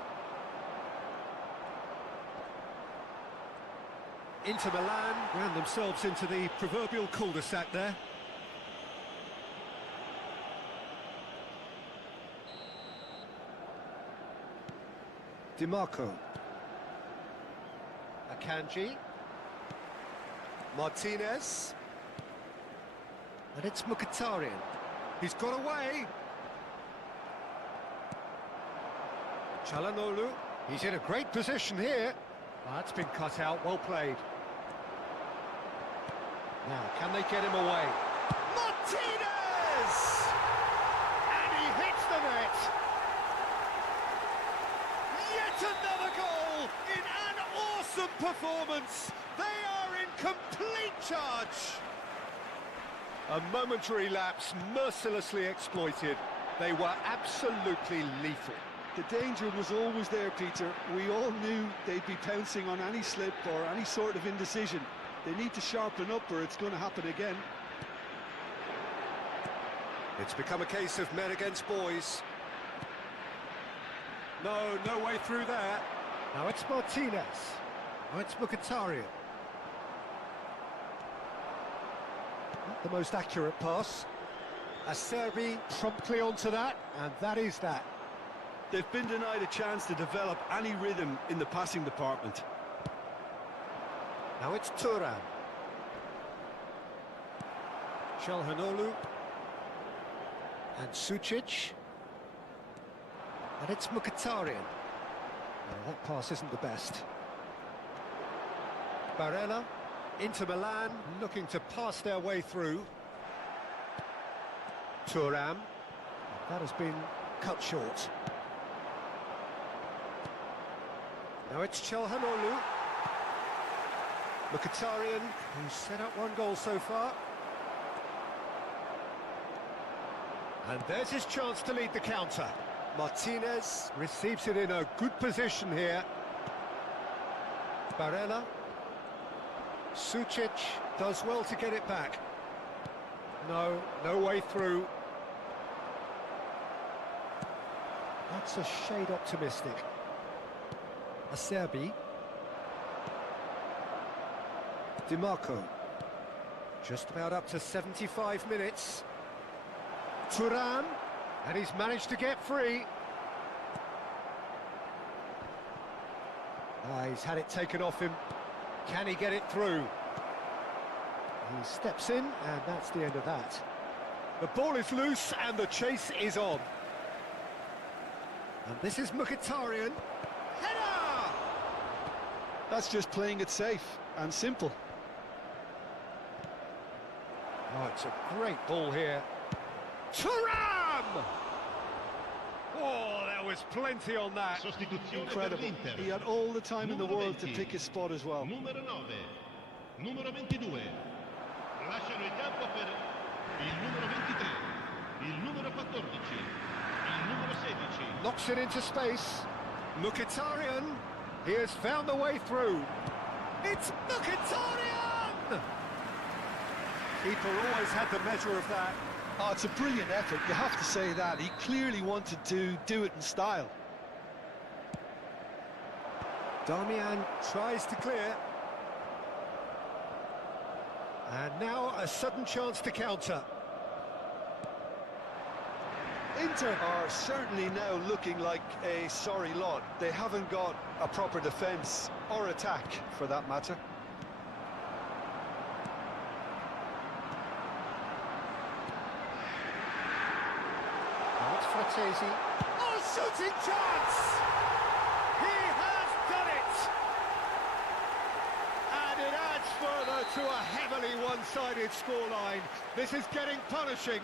Inter Milan ran themselves into the proverbial cul-de-sac there. DiMarco. Akanji. Martinez. And it's Mkhitaryan. He's got away. Çalhanoğlu. He's in a great position here. That's been cut out, well played. Now, can they get him away? Martinez! And he hits the net. Yet another goal in an awesome performance. They are in complete charge. A momentary lapse mercilessly exploited. They were absolutely lethal. The danger was always there, Peter. We all knew they'd be pouncing on any slip or any sort of indecision. They need to sharpen up or it's going to happen again. It's become a case of men against boys. No way through there. Now it's Martinez. Now it's Mkhitaryan. Not the most accurate pass. Acerbi promptly onto that, and that is that. They've been denied a chance to develop any rhythm in the passing department. Now it's Thuram. Çalhanoğlu. And Sucic. And it's Mkhitaryan. Well, that pass isn't the best. Barella, Inter Milan, looking to pass their way through. Thuram. That has been cut short. Now it's Çalhanoğlu. Mkhitaryan, who's set up one goal so far. And there's his chance to lead the counter. Martinez receives it in a good position here. Barella. Sucic does well to get it back. No way through. That's a shade optimistic. Acerbi. DiMarco. Just about up to 75 minutes. Thuram, and he's managed to get free. He's had it taken off him. Can he get it through? He steps in, and that's the end of that. The ball is loose, and the chase is on. And this is Mkhitaryan. Header! That's just playing it safe and simple. Oh, it's a great ball here. Thuram! Oh, there was plenty on that. Incredible. He had all the time in the world to pick his spot as well. Numero 9, numero 22. Lasciano il campo per il numero 23, il numero 14, il numero 16. Knocks it into space. Mkhitaryan. He has found the way through. It's Mkhitaryan! Keeper always had the measure of that. Oh, it's a brilliant effort, you have to say that. He clearly wanted to do it in style. Darmian tries to clear. And now a sudden chance to counter. Inter are certainly now looking like a sorry lot. They haven't got a proper defence or attack, for that matter. Fratesi. Oh, shooting chance! He has done it! And it adds further to a heavily one-sided scoreline. This is getting punishing.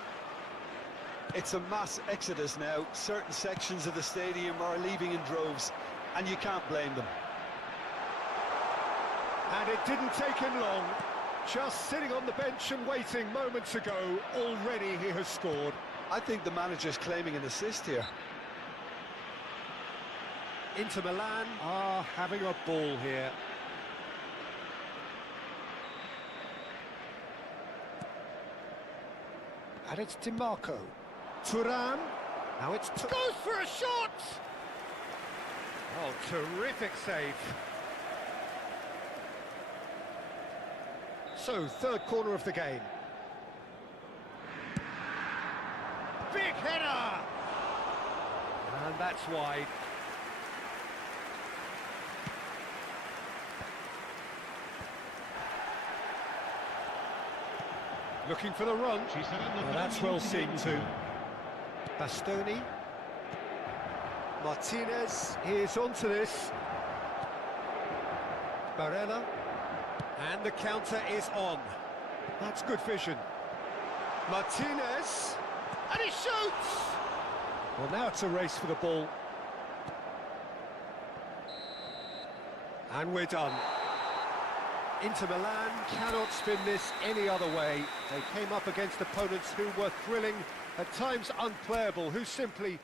It's a mass exodus now. Certain sections of the stadium are leaving in droves, and you can't blame them. And it didn't take him long. Just sitting on the bench and waiting moments ago, already he has scored. I think the manager's claiming an assist here. Inter Milan are having a ball here. And it's DiMarco. Thuram. Now it's... Goes for a shot! Oh, terrific save. So, third corner of the game. Big header! And that's wide. Looking for the run. Well, that's well seen too. Bastoni. Martinez is onto this. Barella. And the counter is on. That's good vision. Martinez. And he shoots! Well, now it's a race for the ball. And we're done. Inter Milan cannot spin this any other way. They came up against opponents who were thrilling, at times unplayable, who simply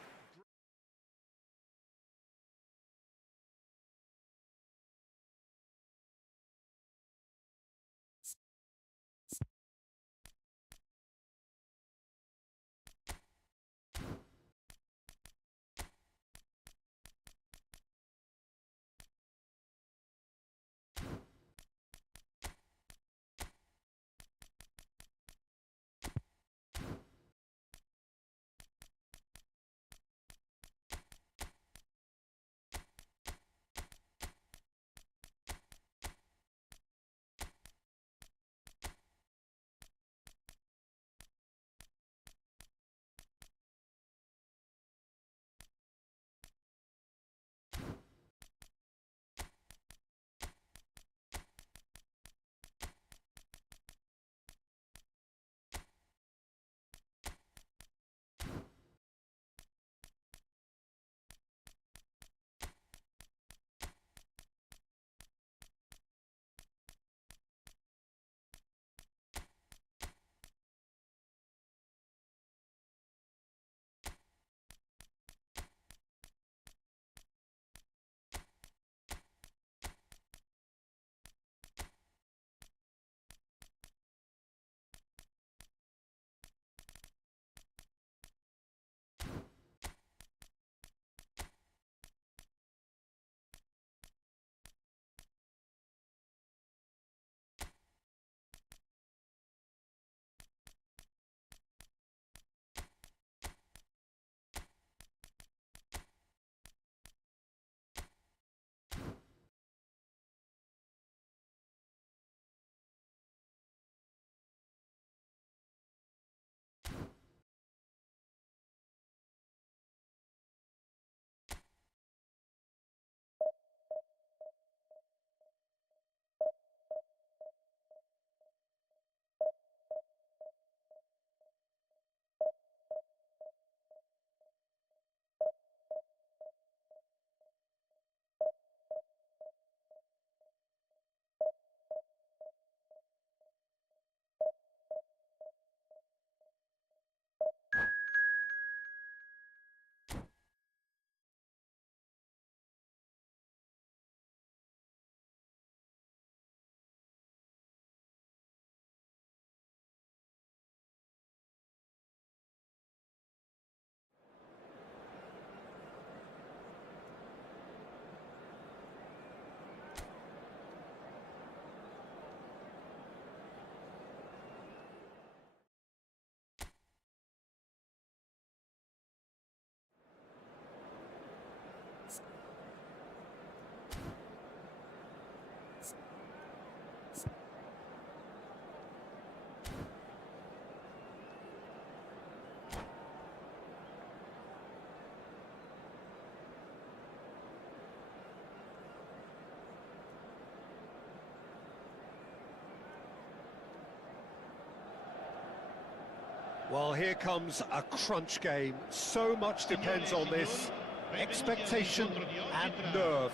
Well, here comes a crunch game. So much depends on this. Expectation and nerve.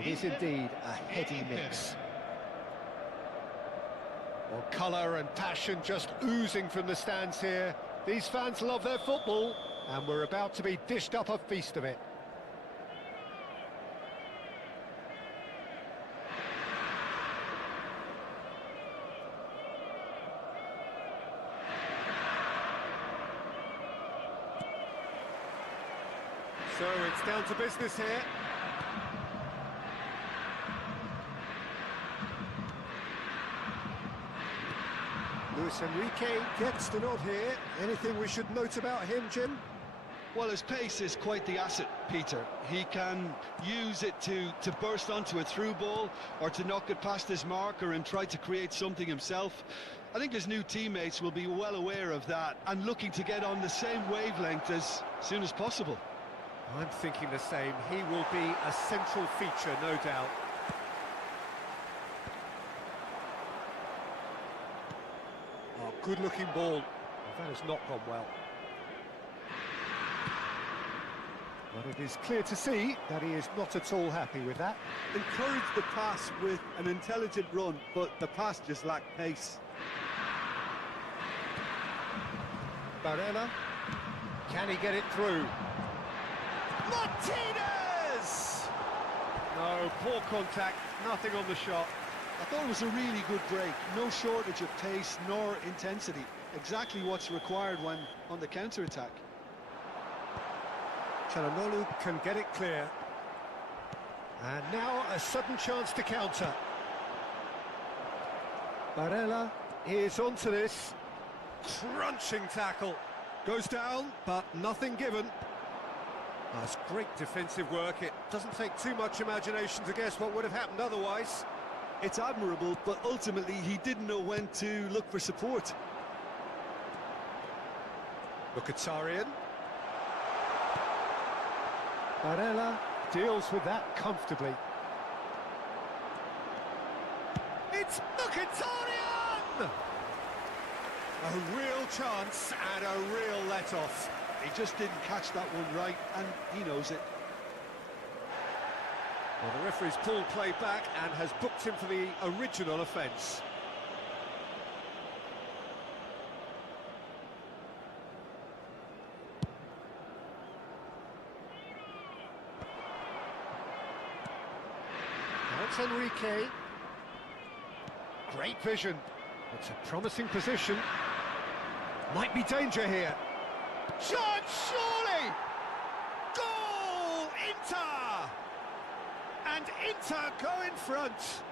It is indeed a heady mix. Well, colour and passion just oozing from the stands here. These fans love their football, and we're about to be dished up a feast of it. So it's down to business here. Luis Enrique gets the nod here. Anything we should note about him, Jim? Well, his pace is quite the asset, Peter. He can use it to burst onto a through ball or to knock it past his marker and try to create something himself. I think his new teammates will be well aware of that and looking to get on the same wavelength as soon as possible. I'm thinking the same. He will be a central feature, no doubt. Oh, good-looking ball. Well, that has not gone well. But it is clear to see that he is not at all happy with that. Encourage the pass with an intelligent run, but the pass just lacked pace. Barella. Can he get it through? Martinez! No, poor contact, nothing on the shot. I thought it was a really good break. No shortage of pace nor intensity. Exactly what's required when on the counter-attack. Çalhanoğlu can get it clear. And now a sudden chance to counter. Barella is onto this. Crunching tackle. Goes down, but nothing given. That's great defensive work. It doesn't take too much imagination to guess what would have happened otherwise. It's admirable, but ultimately he didn't know when to look for support. Mkhitaryan. Barella deals with that comfortably. It's Mkhitaryan! A real chance and a real let-off. He just didn't catch that one right, and he knows it. Well, the referee's pulled play back and has booked him for the original offence. That's Enrique. Great vision. It's a promising position. Might be danger here. Shot, surely! Goal! Inter! And Inter go in front.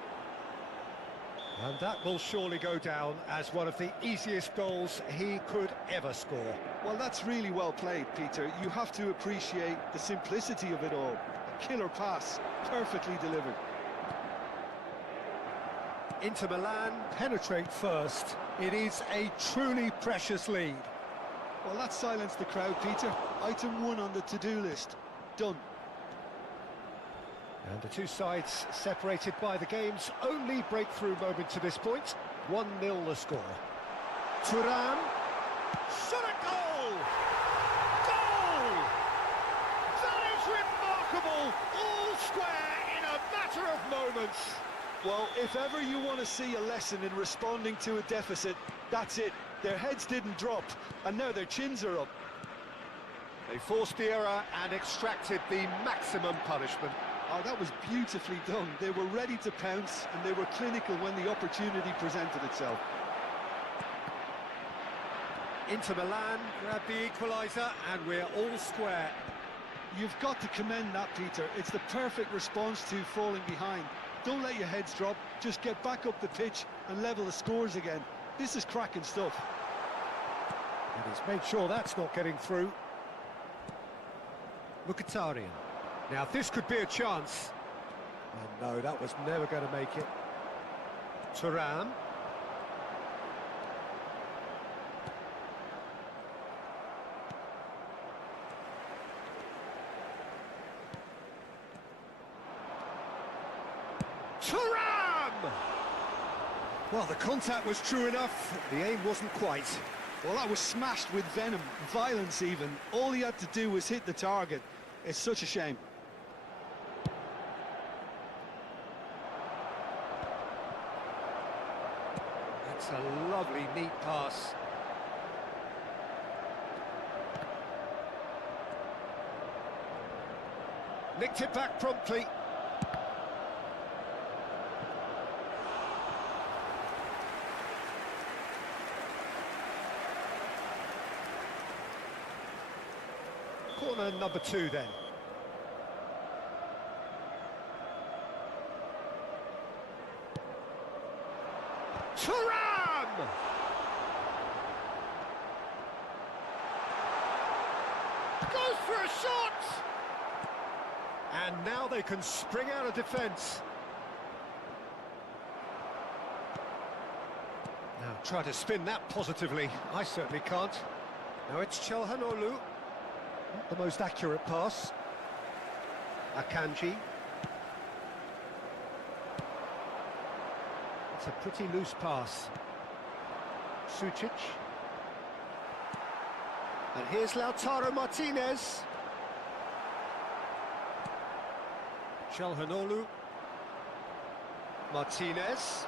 And that will surely go down as one of the easiest goals he could ever score. Well, that's really well played, Peter. You have to appreciate the simplicity of it all. A killer pass, perfectly delivered. Inter Milan penetrate first. It is a truly precious lead. Well, that silenced the crowd, Peter. Item 1 on the to-do list. Done. And the two sides separated by the game's only breakthrough moment to this point. 1-0 the score. Thuram. Shot a goal! Goal! That is remarkable! All square in a matter of moments. Well, if ever you want to see a lesson in responding to a deficit, that's it. Their heads didn't drop, and now their chins are up. They forced the error and extracted the maximum punishment. Oh, that was beautifully done. They were ready to pounce, and they were clinical when the opportunity presented itself. Inter Milan grab the equaliser, and we're all square. You've got to commend that, Peter. It's the perfect response to falling behind. Don't let your heads drop, just get back up the pitch and level the scores again. This is cracking stuff. And he's made sure that's not getting through. Mkhitaryan. Now this could be a chance. And no, that was never going to make it. Thuram. Thuram! Well, the contact was true enough, the aim wasn't quite. Well, that was smashed with venom, violence even. All he had to do was hit the target. It's such a shame. That's a lovely, neat pass. Nicked it back promptly. Corner number 2 then. Thuram! Goes for a shot! And now they can spring out of defence. Now try to spin that positively. I certainly can't. Now it's Çalhanoğlu. Not the most accurate pass. Akanji. It's a pretty loose pass. Sucic. And here's Lautaro Martinez. Çalhanoğlu. Martinez.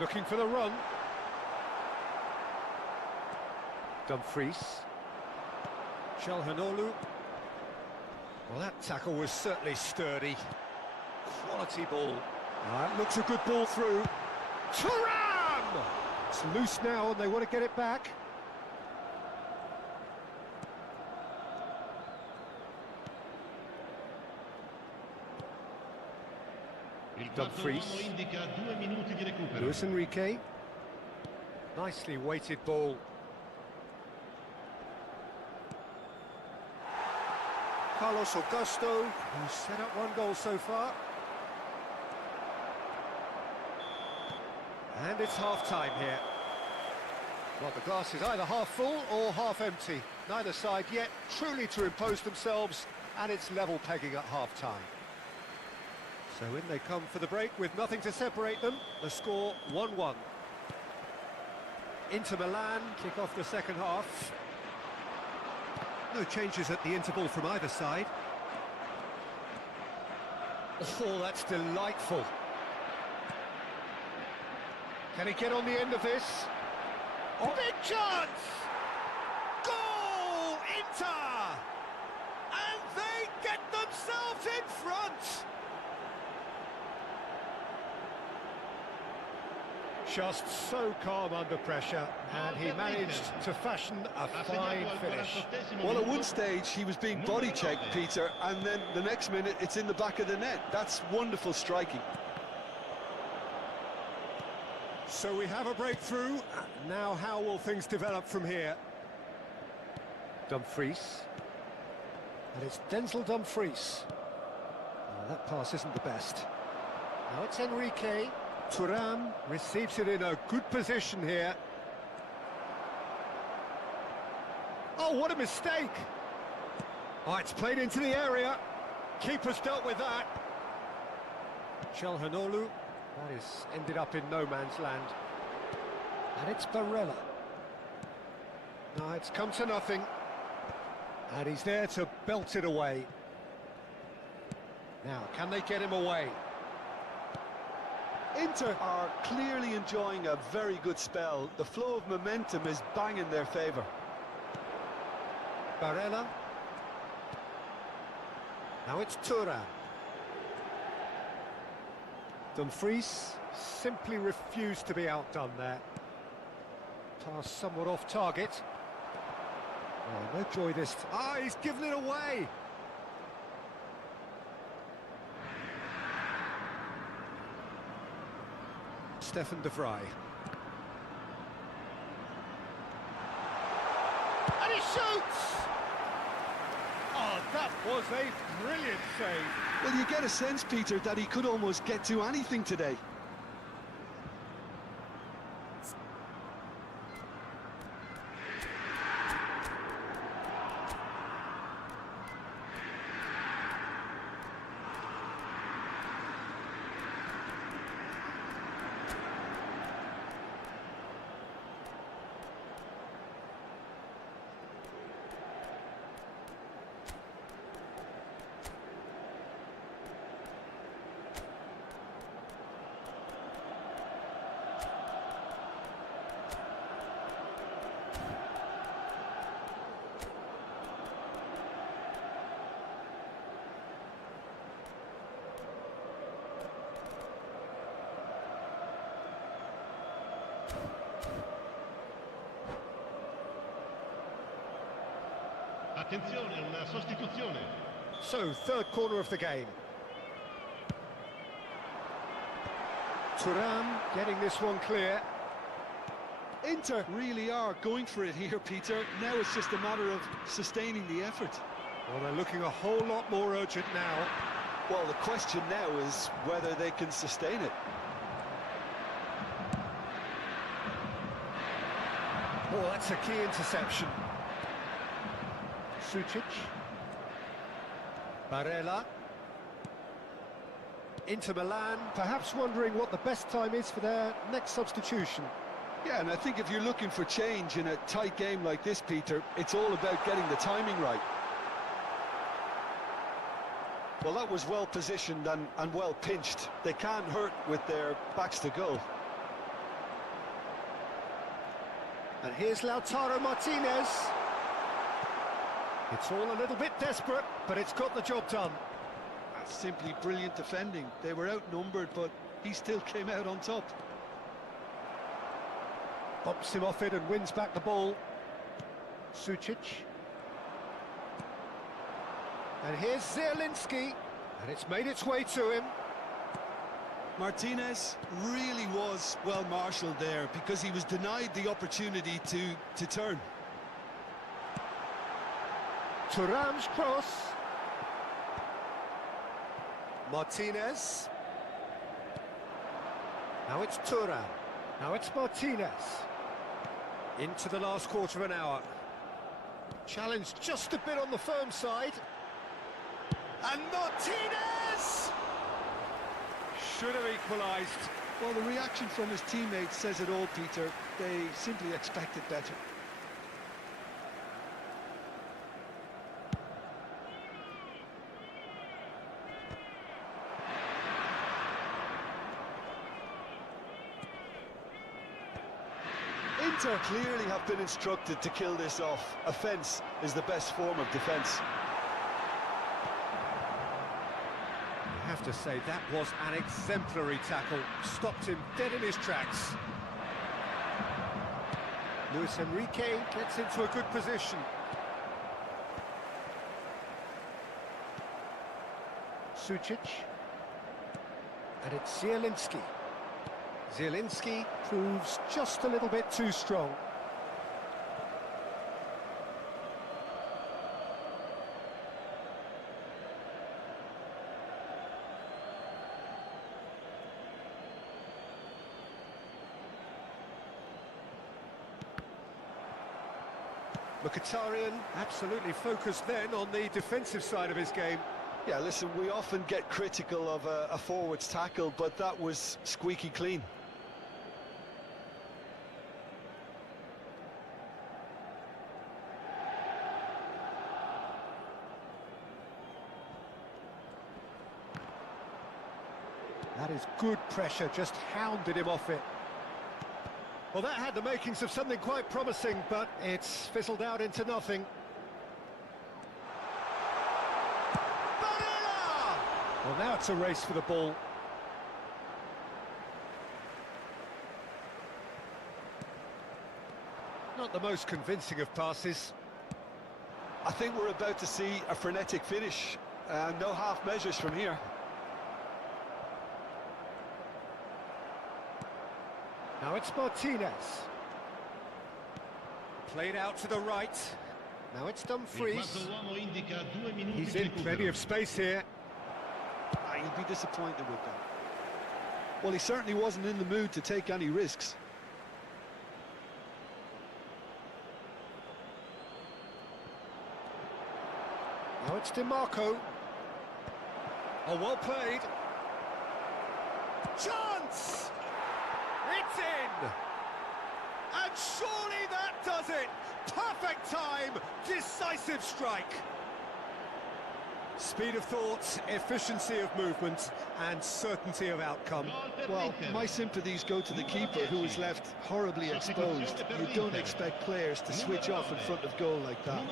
Looking for the run. Dumfries. Çalhanoğlu. Well, that tackle was certainly sturdy. Quality ball. That looks a good ball through. Thuram! It's loose now and they want to get it back. Dumfries. Luis Enrique. Nicely weighted ball. Carlos Augusto, who's set up 1 goal so far. And it's half-time here. Well, the glass is either half full or half empty. Neither side yet truly to impose themselves, and it's level pegging at half-time. So in they come for the break with nothing to separate them. The score 1-1. Inter Milan kick off the second half. No changes at the interval from either side. Oh, that's delightful. Can he get on the end of this? Oh, big chance! Goal! Inter! And they get themselves in front! Just so calm under pressure, and he managed to fashion a fine finish. Well, at one stage he was being body checked, Peter, and then the next minute it's in the back of the net. That's wonderful striking. So we have a breakthrough. Now how will things develop from here? Dumfries. And it's Denzel Dumfries. Oh, that pass isn't the best. Now it's Enrique. Thuram receives it in a good position here. Oh, what a mistake! Oh, it's played into the area. Keeper's dealt with that. Çalhanoğlu. That is ended up in no man's land. And it's Barella. No, it's come to nothing. And he's there to belt it away. Now, can they get him away? Inter are clearly enjoying a very good spell. The flow of momentum is bang in their favour. Barella. Now it's Thuram. Dumfries simply refused to be outdone there. Pass somewhat off target. Oh, no joy this time. Ah, he's given it away! Stefan de Vrij. And he shoots! Oh, that was a brilliant save. Well, you get a sense, Peter, that he could almost get to anything today. Attenzione, una sostituzione. So, third corner of the game. Thuram getting this one clear. Inter really are going for it here, Peter. Now it's just a matter of sustaining the effort. Well, they're looking a whole lot more urgent now. Well, the question now is whether they can sustain it. Oh, that's a key interception. Sucic. Barella. Inter Milan, perhaps wondering what the best time is for their next substitution. Yeah, and I think if you're looking for change in a tight game like this, Peter, it's all about getting the timing right. Well, that was well positioned and well pinched. They can't hurt with their backs to goal. And here's Lautaro Martinez. It's all a little bit desperate, but it's got the job done. That's simply brilliant defending. They were outnumbered, but he still came out on top. Bumps him off it and wins back the ball. Sucic. And here's Zielinski, and it's made its way to him. Martinez really was well marshalled there because he was denied the opportunity to turn. Thuram's cross. Martinez. Now it's Thuram. Now it's Martinez. Into the last quarter of an hour. Challenge just a bit on the firm side. And Martinez! Should have equalised. Well, the reaction from his teammates says it all, Peter. They simply expected better. Inter clearly have been instructed to kill this off. Offence is the best form of defence. I have to say, that was an exemplary tackle. Stopped him dead in his tracks. Luis Enrique gets into a good position. Sucic. And it's Zielinski. Zielinski proves just a little bit too strong. Mkhitaryan absolutely focused then on the defensive side of his game. Yeah, listen, we often get critical of a forward's tackle, but that was squeaky clean. That is good pressure, just hounded him off it. Well, that had the makings of something quite promising, but it's fizzled out into nothing. Barella! Well, now it's a race for the ball. Not the most convincing of passes. I think we're about to see a frenetic finish. No half measures from here. Now it's Martinez. Played out to the right. Now it's Dumfries. He's in plenty of space here. He'll be disappointed with that. Well, he certainly wasn't in the mood to take any risks. Now it's DiMarco. Oh, well played. Chance! It's in! And surely that does it! Perfect time, decisive strike. Speed of thought, efficiency of movement, and certainty of outcome. Well, my sympathies go to the keeper, who was left horribly exposed. You don't expect players to switch off in front of goal like that.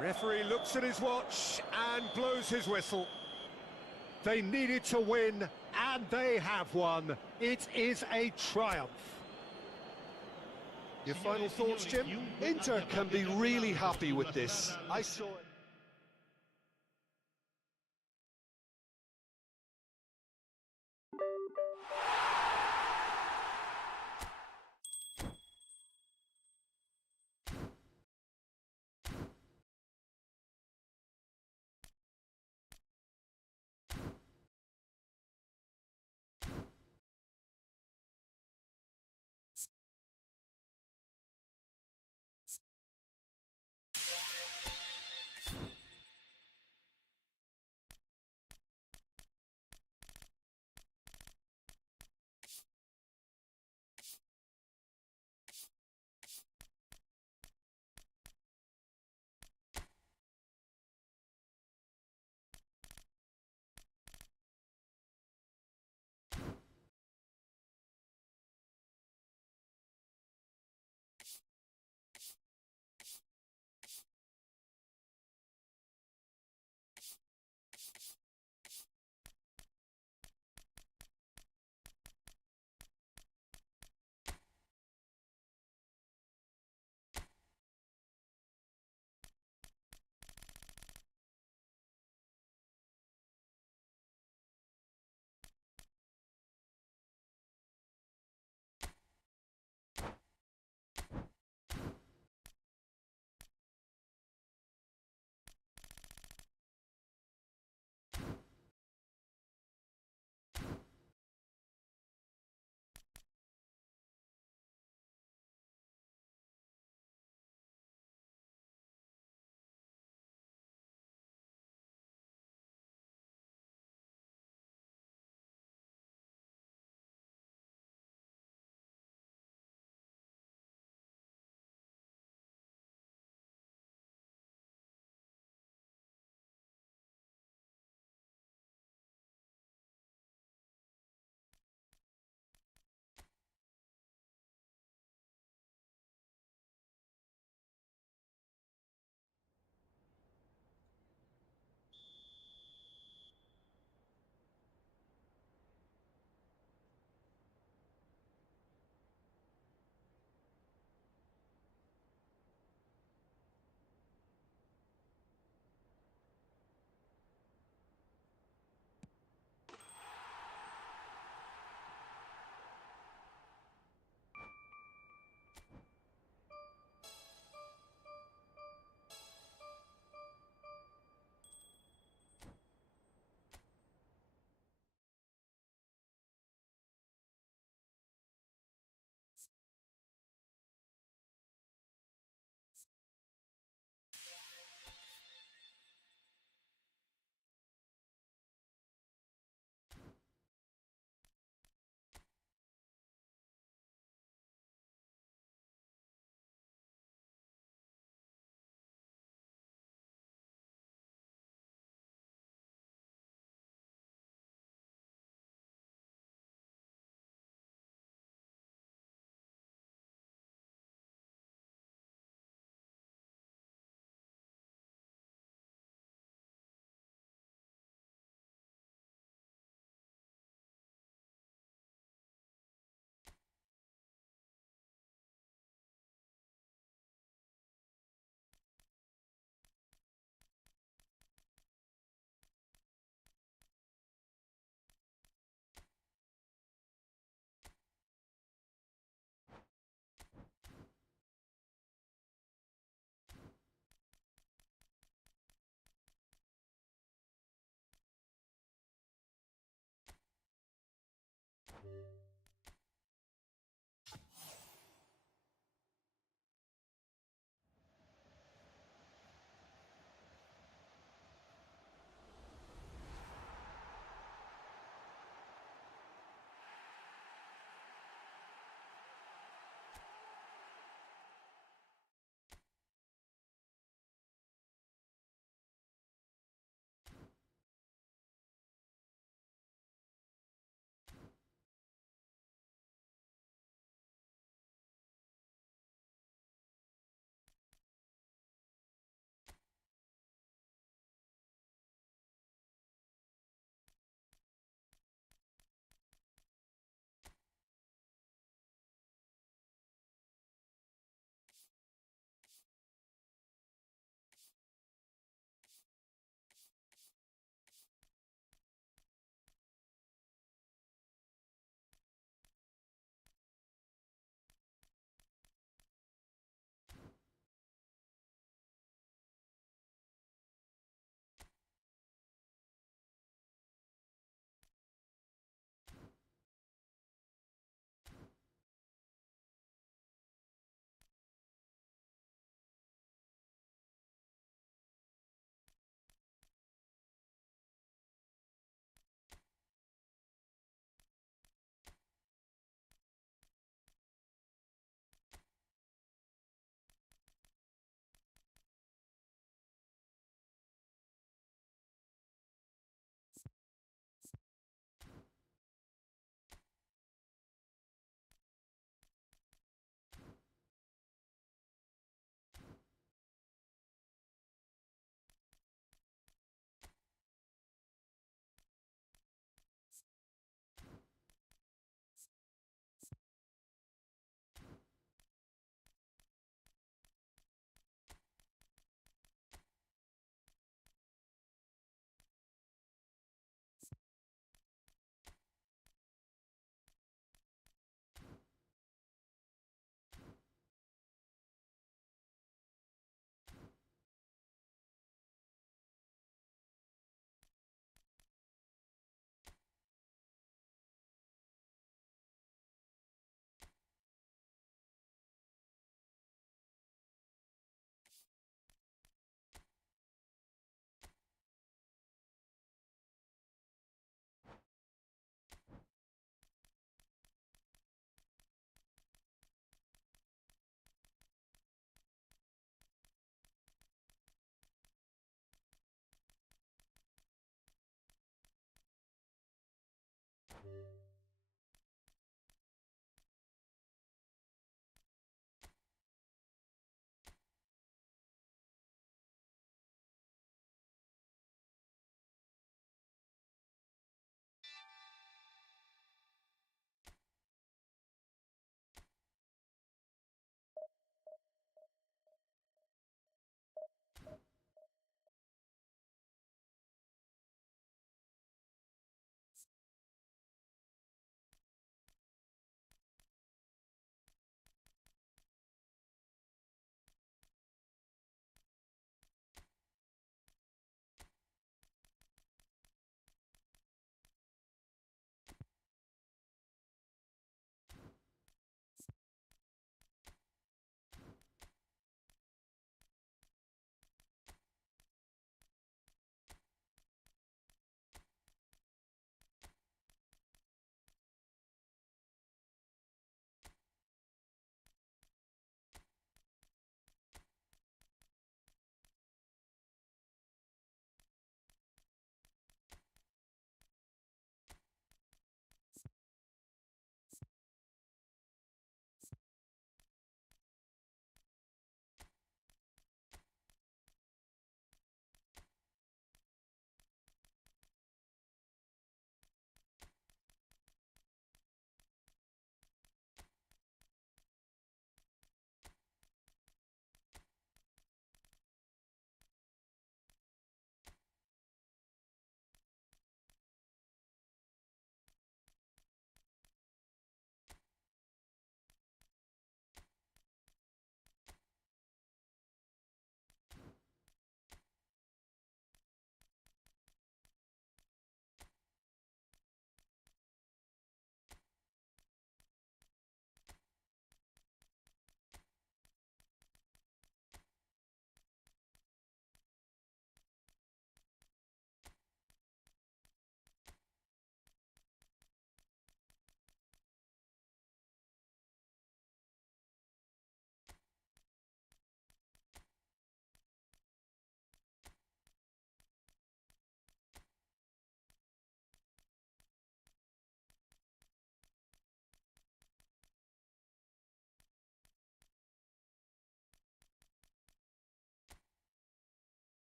Referee looks at his watch and blows his whistle. They needed to win, and they have won. It is a triumph. Your final thoughts, Jim? Inter can be really happy with this. I saw it.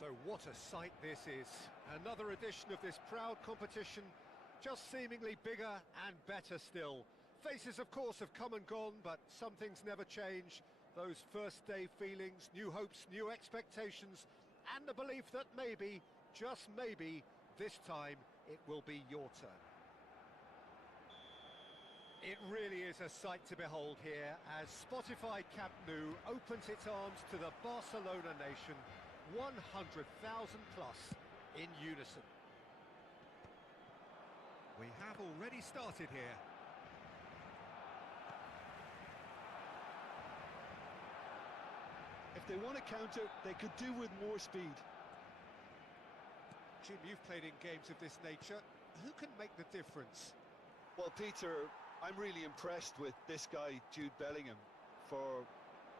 So what a sight this is. Another edition of this proud competition, just seemingly bigger and better still. Faces, of course, have come and gone, but some things never change. Those first day feelings, new hopes, new expectations, and the belief that maybe, just maybe, this time it will be your turn. It really is a sight to behold here as Spotify Camp Nou opens its arms to the Barcelona nation, 100,000 plus in unison. We have already started here. If they want to counter, they could do with more speed. Jim, you've played in games of this nature. Who can make the difference? Well, Peter, I'm really impressed with this guy, Jude Bellingham. For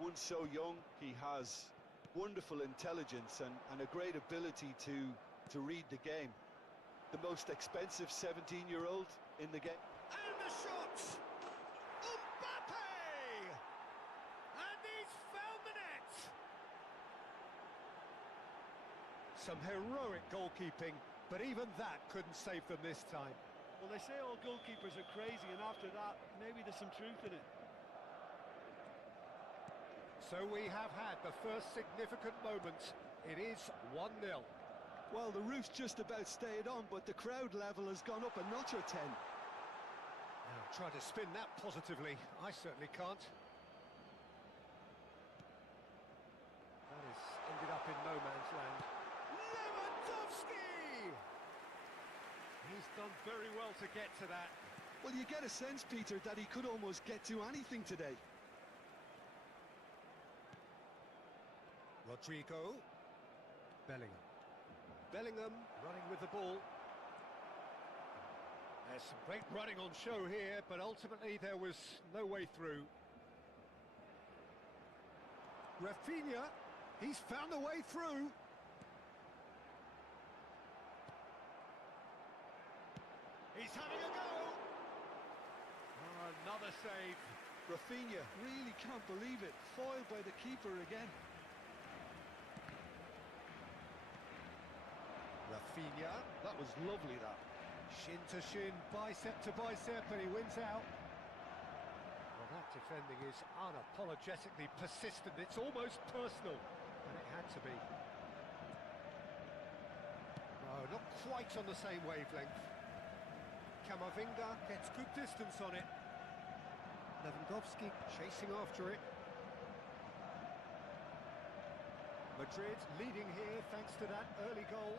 one so young, he has wonderful intelligence and a great ability to read the game. The most expensive 17-year-old in the game. And the shot! Mbappe! And he's found the net! Some heroic goalkeeping, but even that couldn't save them this time. Well, they say all goalkeepers are crazy, and after that, maybe there's some truth in it. So we have had the first significant moment. It is 1-0. Well, the roof's just about stayed on, but the crowd level has gone up a notch or 10. Now, try to spin that positively. I certainly can't. That has ended up in no man's land. Lewandowski! He's done very well to get to that. Well, you get a sense, Peter, that he could almost get to anything today. Rodrigo. Bellingham. Bellingham running with the ball. There's some great running on show here, but ultimately there was no way through. Rafinha, he's found a way through. He's having a go. Oh, another save. Rafinha, really can't believe it. Foiled by the keeper again. Rafinha. That was lovely, that. Shin to shin, bicep to bicep, and he wins out. Well, that defending is unapologetically persistent. It's almost personal, and it had to be. No, not quite on the same wavelength. Camavinga gets good distance on it. Lewandowski chasing after it. Madrid leading here thanks to that early goal.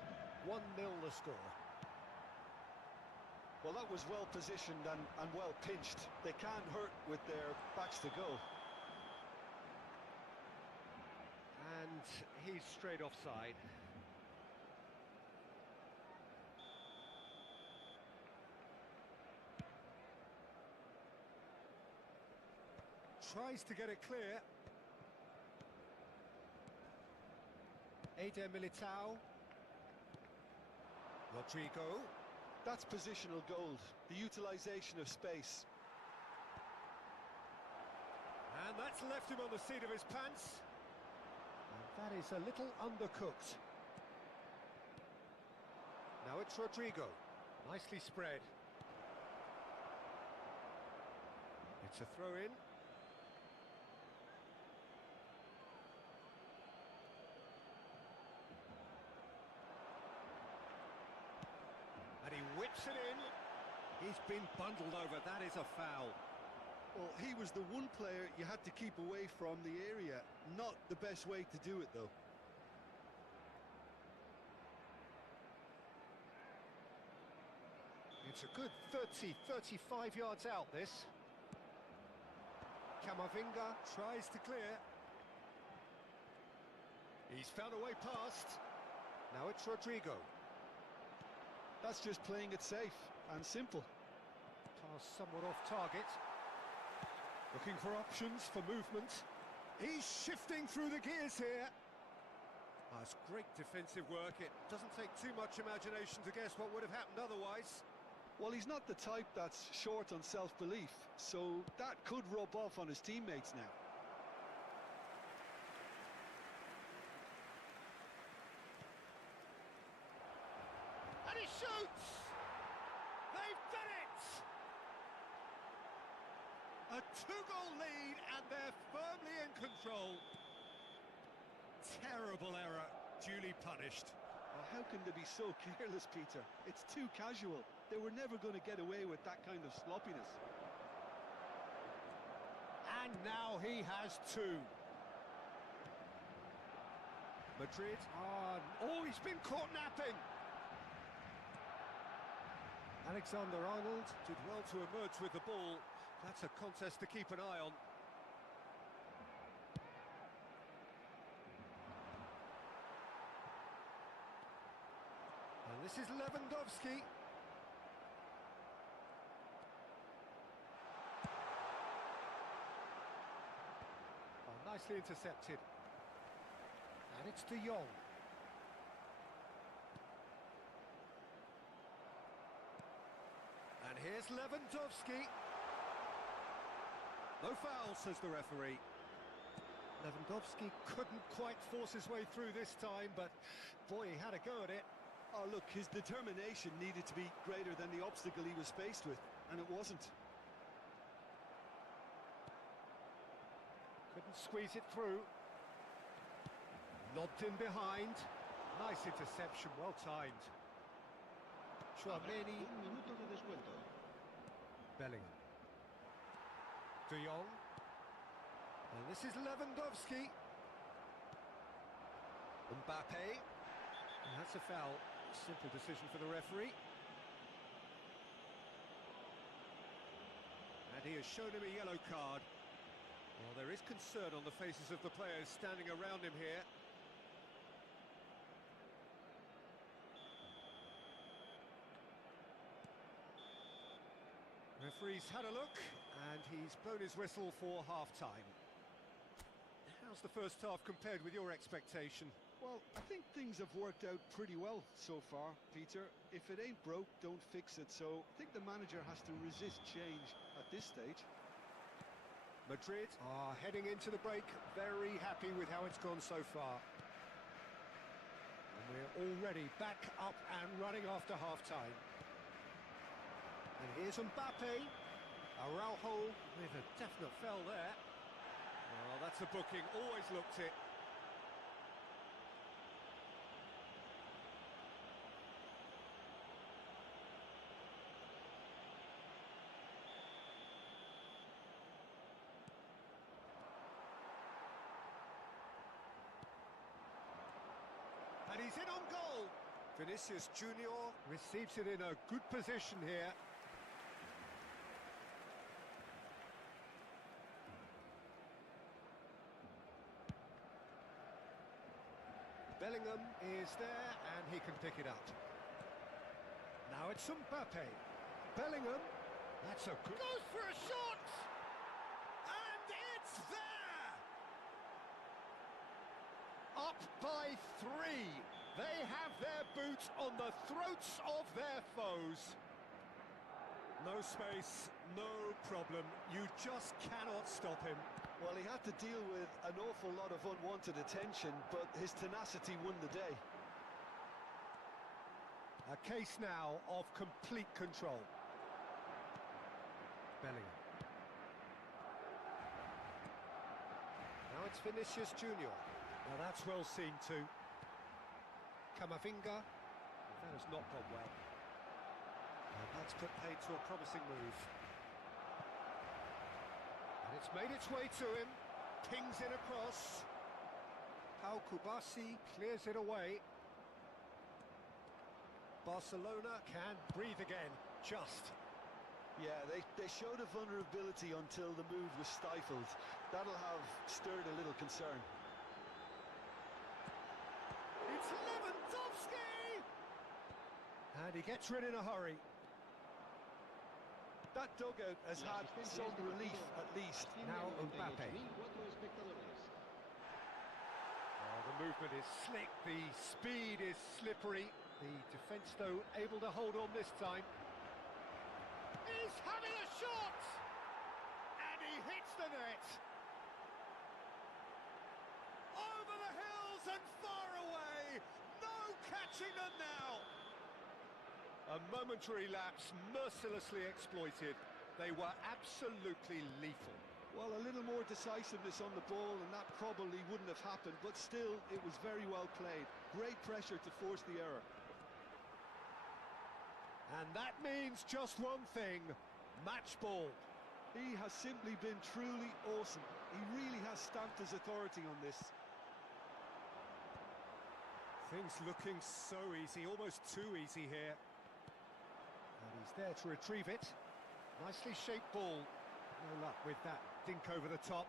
1-0 the score. Well, that was well positioned and well pinched. They can't hurt with their backs to goal. And he's straight offside. Tries to get it clear. Eder Militao. Rodrigo. That's positional gold, the utilisation of space. And that's left him on the seat of his pants. And that is a little undercooked. Now it's Rodrigo. Nicely spread. It's a throw-in. And he whips it in. He's been bundled over. That is a foul. Well, he was the one player you had to keep away from the area. Not the best way to do it, though. It's a good 30, 35 yards out, this. Camavinga tries to clear. He's found a way past. Now it's Rodrigo. That's just playing it safe and simple. Pass somewhat off target. Looking for options for movement. He's shifting through the gears here. That's great defensive work. It doesn't take too much imagination to guess what would have happened otherwise. Well, he's not the type that's short on self-belief, so that could rub off on his teammates now. shoots! They've done it! A two-goal lead, and they're firmly in control. Terrible error, duly punished. Oh, how can they be so careless, Peter? It's too casual. They were never going to get away with that kind of sloppiness. And now he has two. Madrid, oh, he's been caught napping. Alexander-Arnold did well to emerge with the ball. That's a contest to keep an eye on. And this is Lewandowski. Oh, nicely intercepted. And it's De Jong. And here's Lewandowski. No foul, says the referee. Lewandowski couldn't quite force his way through this time, but boy, he had a go at it. Oh, look, his determination needed to be greater than the obstacle he was faced with, and it wasn't. Couldn't squeeze it through. Lobbed in behind. Nice interception, well timed. Chouameni. Un minuto de descuento. Bellingham. De Jong. And this is Lewandowski. Mbappe. And that's a foul. Simple decision for the referee. And he has shown him a yellow card. Well, there is concern on the faces of the players standing around him here. Referee's had a look, and he's blown his whistle for half-time. How's the first half compared with your expectation? Well, I think things have worked out pretty well so far, Peter. If it ain't broke, don't fix it. So I think the manager has to resist change at this stage. Madrid are heading into the break, very happy with how it's gone so far. And we're already back up and running after half-time. And here's Mbappe. Araujo with a definite foul there. Well, that's a booking, always looked it. And he's in on goal. Vinicius Junior receives it in a good position here. Bellingham is there, and he can pick it up. Now it's Mbappe. Bellingham, that's a good... Goes for a shot! And it's there! Up by 3. They have their boot on the throats of their foes. No space, no problem. You just cannot stop him. Well, he had to deal with an awful lot of unwanted attention, but his tenacity won the day. A case now of complete control. Bellingham. Now it's Vinicius Junior. Now that's well seen too. Camavinga. That has not gone well. And that's put paid to a promising move. And it's made its way to him. Pings it across. Pau Kubasi clears it away. Barcelona can breathe again, just. Yeah, they showed a vulnerability until the move was stifled. That'll have stirred a little concern. It's Lewandowski! And he gets rid in a hurry. That dugout has had some relief, at least. Now Mbappe. Oh, the movement is slick, the speed is slippery. The defence, though, able to hold on this time. He's having a shot! And he hits the net! Over the hills and far away! No catching them now! A momentary lapse, mercilessly exploited. They were absolutely lethal. Well, a little more decisiveness on the ball and that probably wouldn't have happened, but still, it was very well played. Great pressure to force the error. And that means just one thing, match ball. He has simply been truly awesome. He really has stamped his authority on this. Things looking so easy, almost too easy here. And he's there to retrieve it. Nicely shaped ball. No luck with that dink over the top.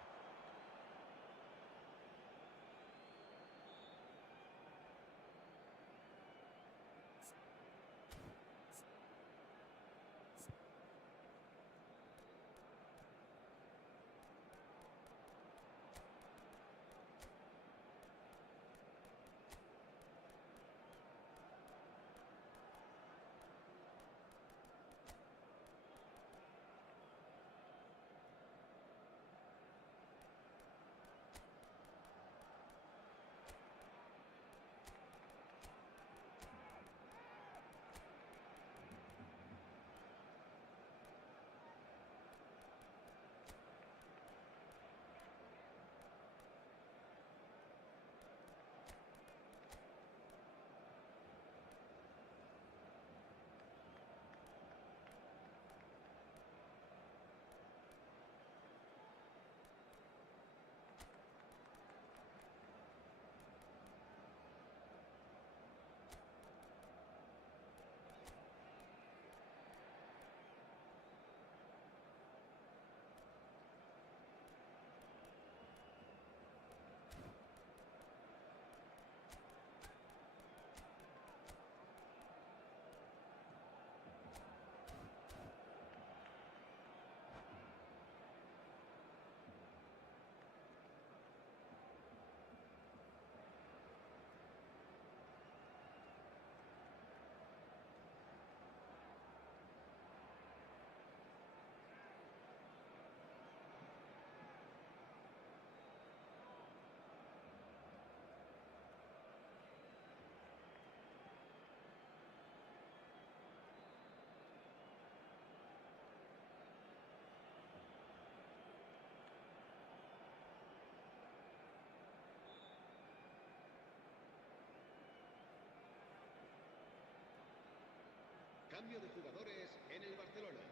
Cambio de jugadores en el Barcelona.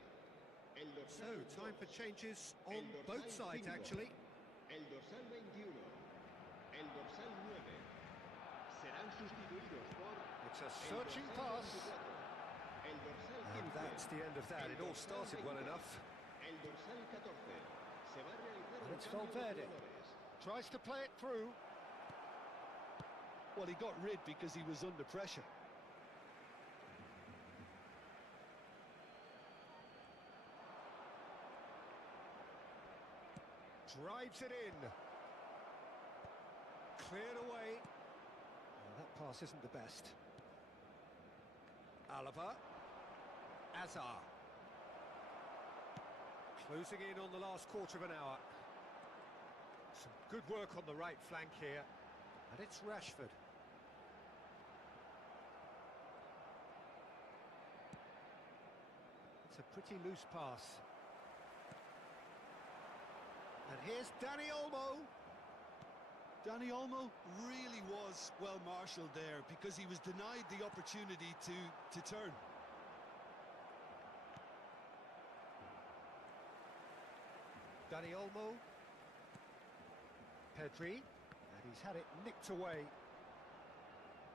So, time for changes on both sides, actually. El dorsal 21, el dorsal 9, serán sustituidos por... It's a searching pass. El dorsal 15. And that's the end of that. It all started well enough. El dorsal 14. Se va a realizar And it's un cambio de Valverde. jugadores. Tries to play it through. Well, he got rid because he was under pressure. Drives it in. Cleared away. Well, that pass isn't the best. Alaba. Azar. Closing in on the last quarter of an hour. Some good work on the right flank here. And it's Rashford. It's a pretty loose pass. And here's Dani Olmo. Dani Olmo really was well marshalled there because he was denied the opportunity to turn. Dani Olmo. Pedri. And he's had it nicked away.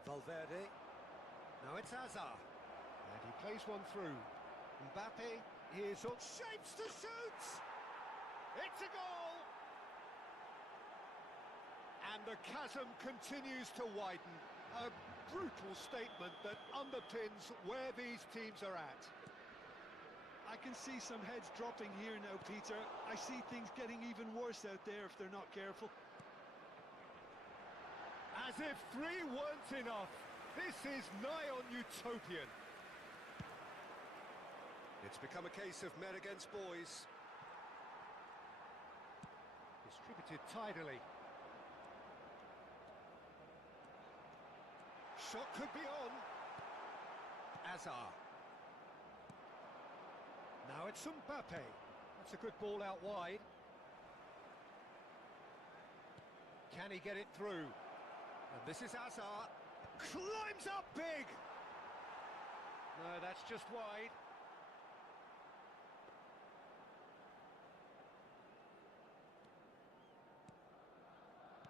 Valverde. Now it's Azar. And he plays one through. Mbappe is on shapes to shoot! It's a goal! And the chasm continues to widen. A brutal statement that underpins where these teams are at. I can see some heads dropping here now, Peter. I see things getting even worse out there if they're not careful. As if 3 weren't enough. This is nigh on utopian. It's become a case of men against boys. Distributed tidily. Shot could be on. Azar. Now it's Mbappe. That's a good ball out wide. Can he get it through? And this is Hazard. Climbs up big! No, that's just wide.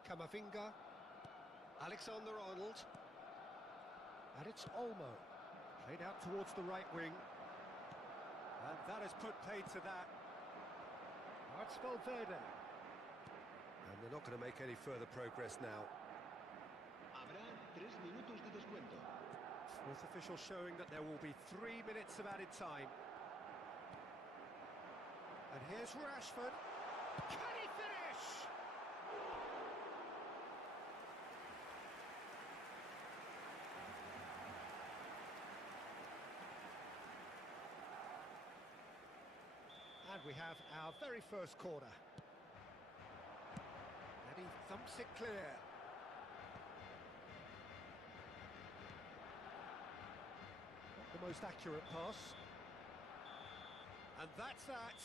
Camavinga. Alexander-Arnold. And it's Olmo. Played out towards the right wing. And that has put paid to that. Now it's Valverde. And they're not going to make any further progress now. Habrá 3 minutos de descuento. Fourth official showing that there will be 3 minutes of added time. And here's Rashford. Can he finish? And we have our very first corner. And he thumps it clear. Not the most accurate pass. And that's that.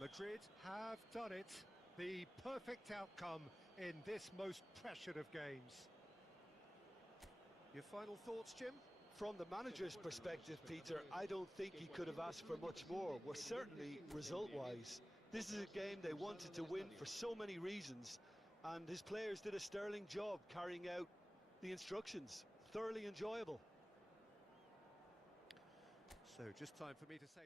Madrid have done it. The perfect outcome in this most pressured of games. Your final thoughts, Jim? From the manager's perspective, Peter, I don't think he could have asked for much more. Well, certainly result-wise. This is a game they wanted to win for so many reasons, and his players did a sterling job carrying out the instructions. Thoroughly enjoyable. So just time for me to say...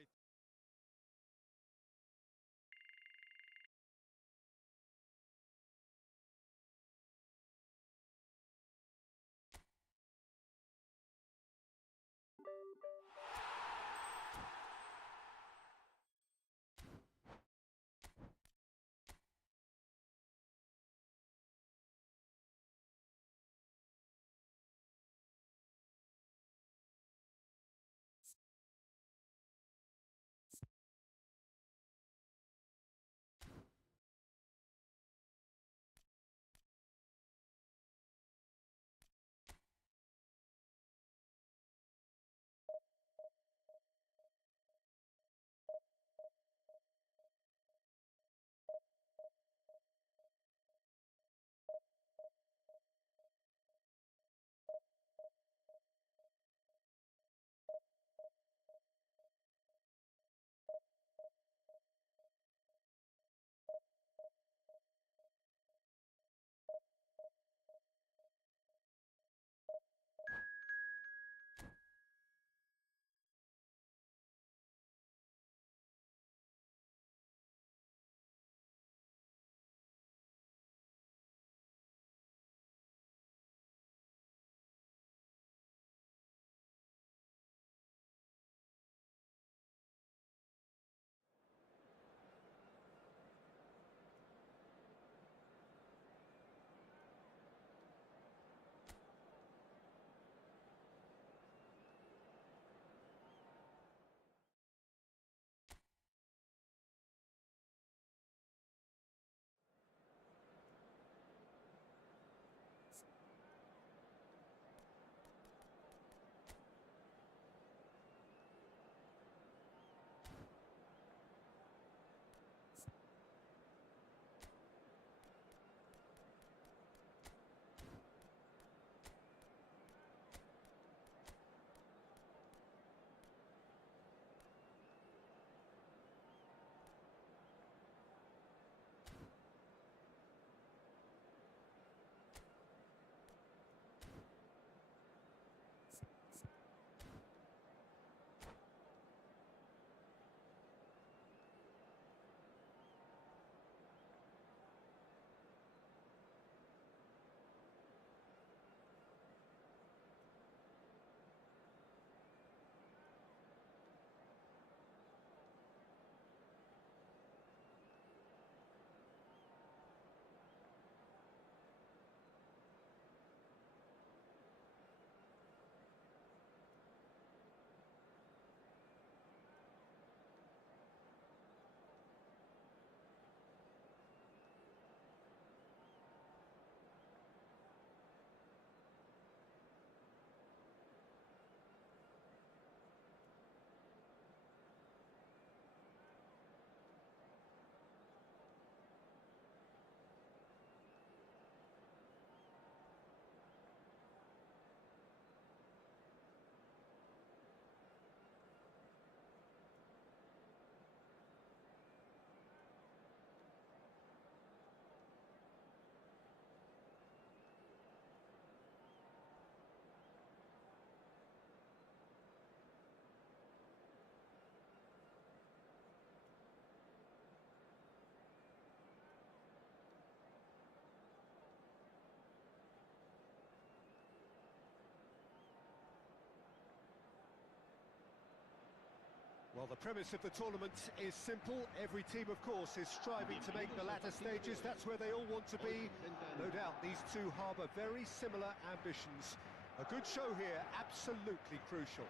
Well, the premise of the tournament is simple. Every team, of course, is striving to make the latter stages. That's where they all want to be. No doubt these two harbour very similar ambitions. A good show here, absolutely crucial.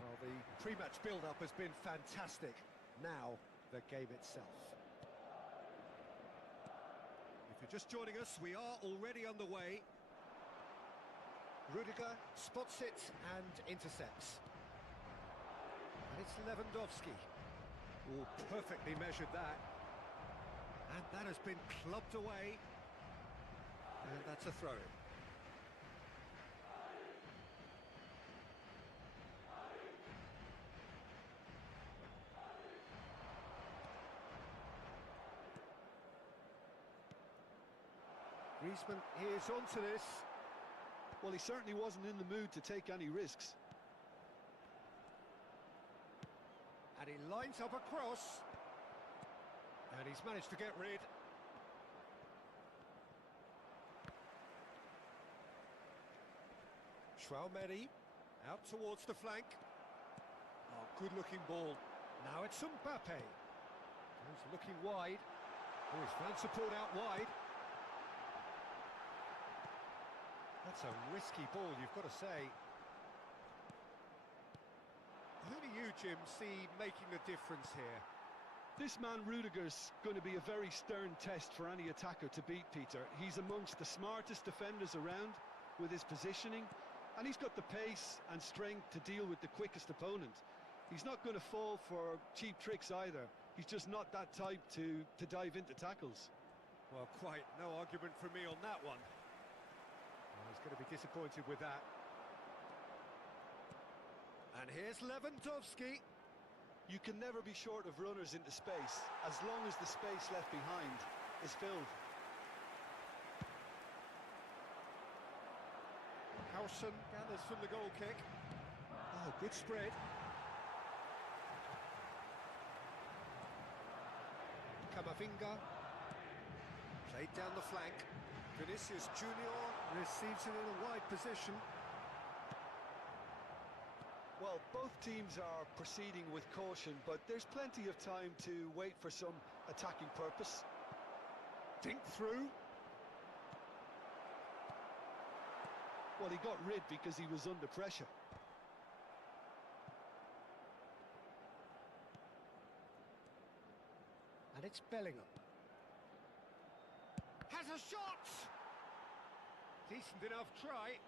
Well, the pre-match build-up has been fantastic. Now, the game itself. If you're just joining us, we are already underway. Rudiger spots it and intercepts. And it's Lewandowski. Oh, perfectly measured that. And that has been clubbed away. And that's a throw-in. Griezmann is onto this. Well, he certainly wasn't in the mood to take any risks. And he lines up a cross. And he's managed to get rid. Tchouaméni out towards the flank. Oh, good-looking ball. Now it's Mbappe. He's looking wide. Oh, he's found support out wide. That's a risky ball, you've got to say. Who do you, Jim, see making the difference here? This man Rudiger's going to be a very stern test for any attacker to beat, Peter. He's amongst the smartest defenders around with his positioning, and he's got the pace and strength to deal with the quickest opponent. He's not going to fall for cheap tricks either. He's just not that type to dive into tackles. Well, quite no argument from me on that one. Well, he's going to be disappointed with that. And here's Lewandowski. You can never be short of runners into space, as long as the space left behind is filled. Howson gathers from the goal kick. Oh, good spread. Camavinga. Played down the flank. Vinicius Junior receives it in a wide position. Well, both teams are proceeding with caution, but there's plenty of time to wait for some attacking purpose. Dink through. Well, he got rid because he was under pressure. And it's Bellingham. Has a shot! Decent enough try.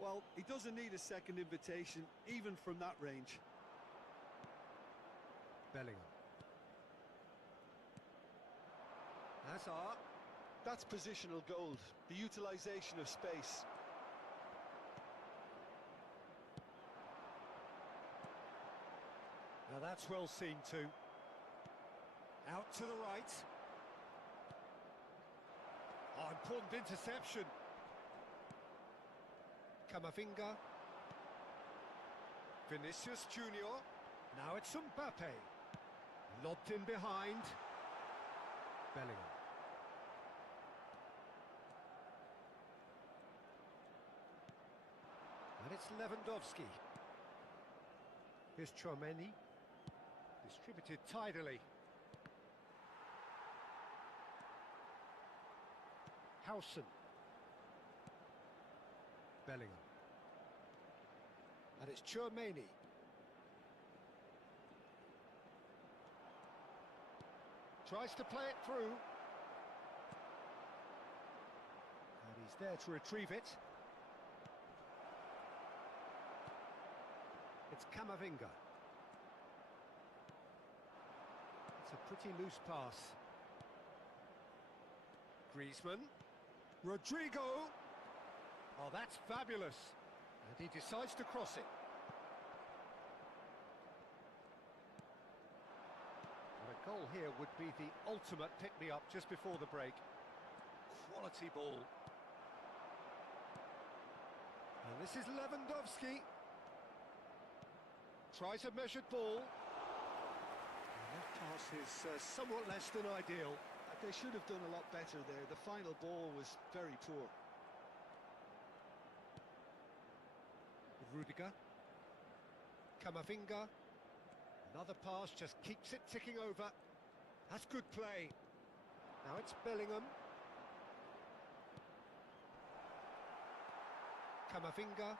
Well, he doesn't need a second invitation, even from that range. Bellingham. Hazard. That's positional gold, the utilisation of space. Now that's well seen too. Out to the right. Oh, important interception. Camavinga. Vinicius Junior. Now it's Mbappe. Lobbed in behind. Bellingham. And it's Lewandowski. Here's Tchouaméni. Distributed tidily. Howson. Bellingham. And it's Tchouaméni. Tries to play it through. And he's there to retrieve it. It's Camavinga. It's a pretty loose pass. Griezmann. Rodrigo. Oh, that's fabulous. And he decides to cross it. And a goal here would be the ultimate pick-me-up just before the break. Quality ball. And this is Lewandowski. Tries a measured ball. And that pass is somewhat less than ideal. They should have done a lot better there. The final ball was very poor. Rudiger. Camavinga. Another pass, just keeps it ticking over. That's good play. Now it's Bellingham. Camavinga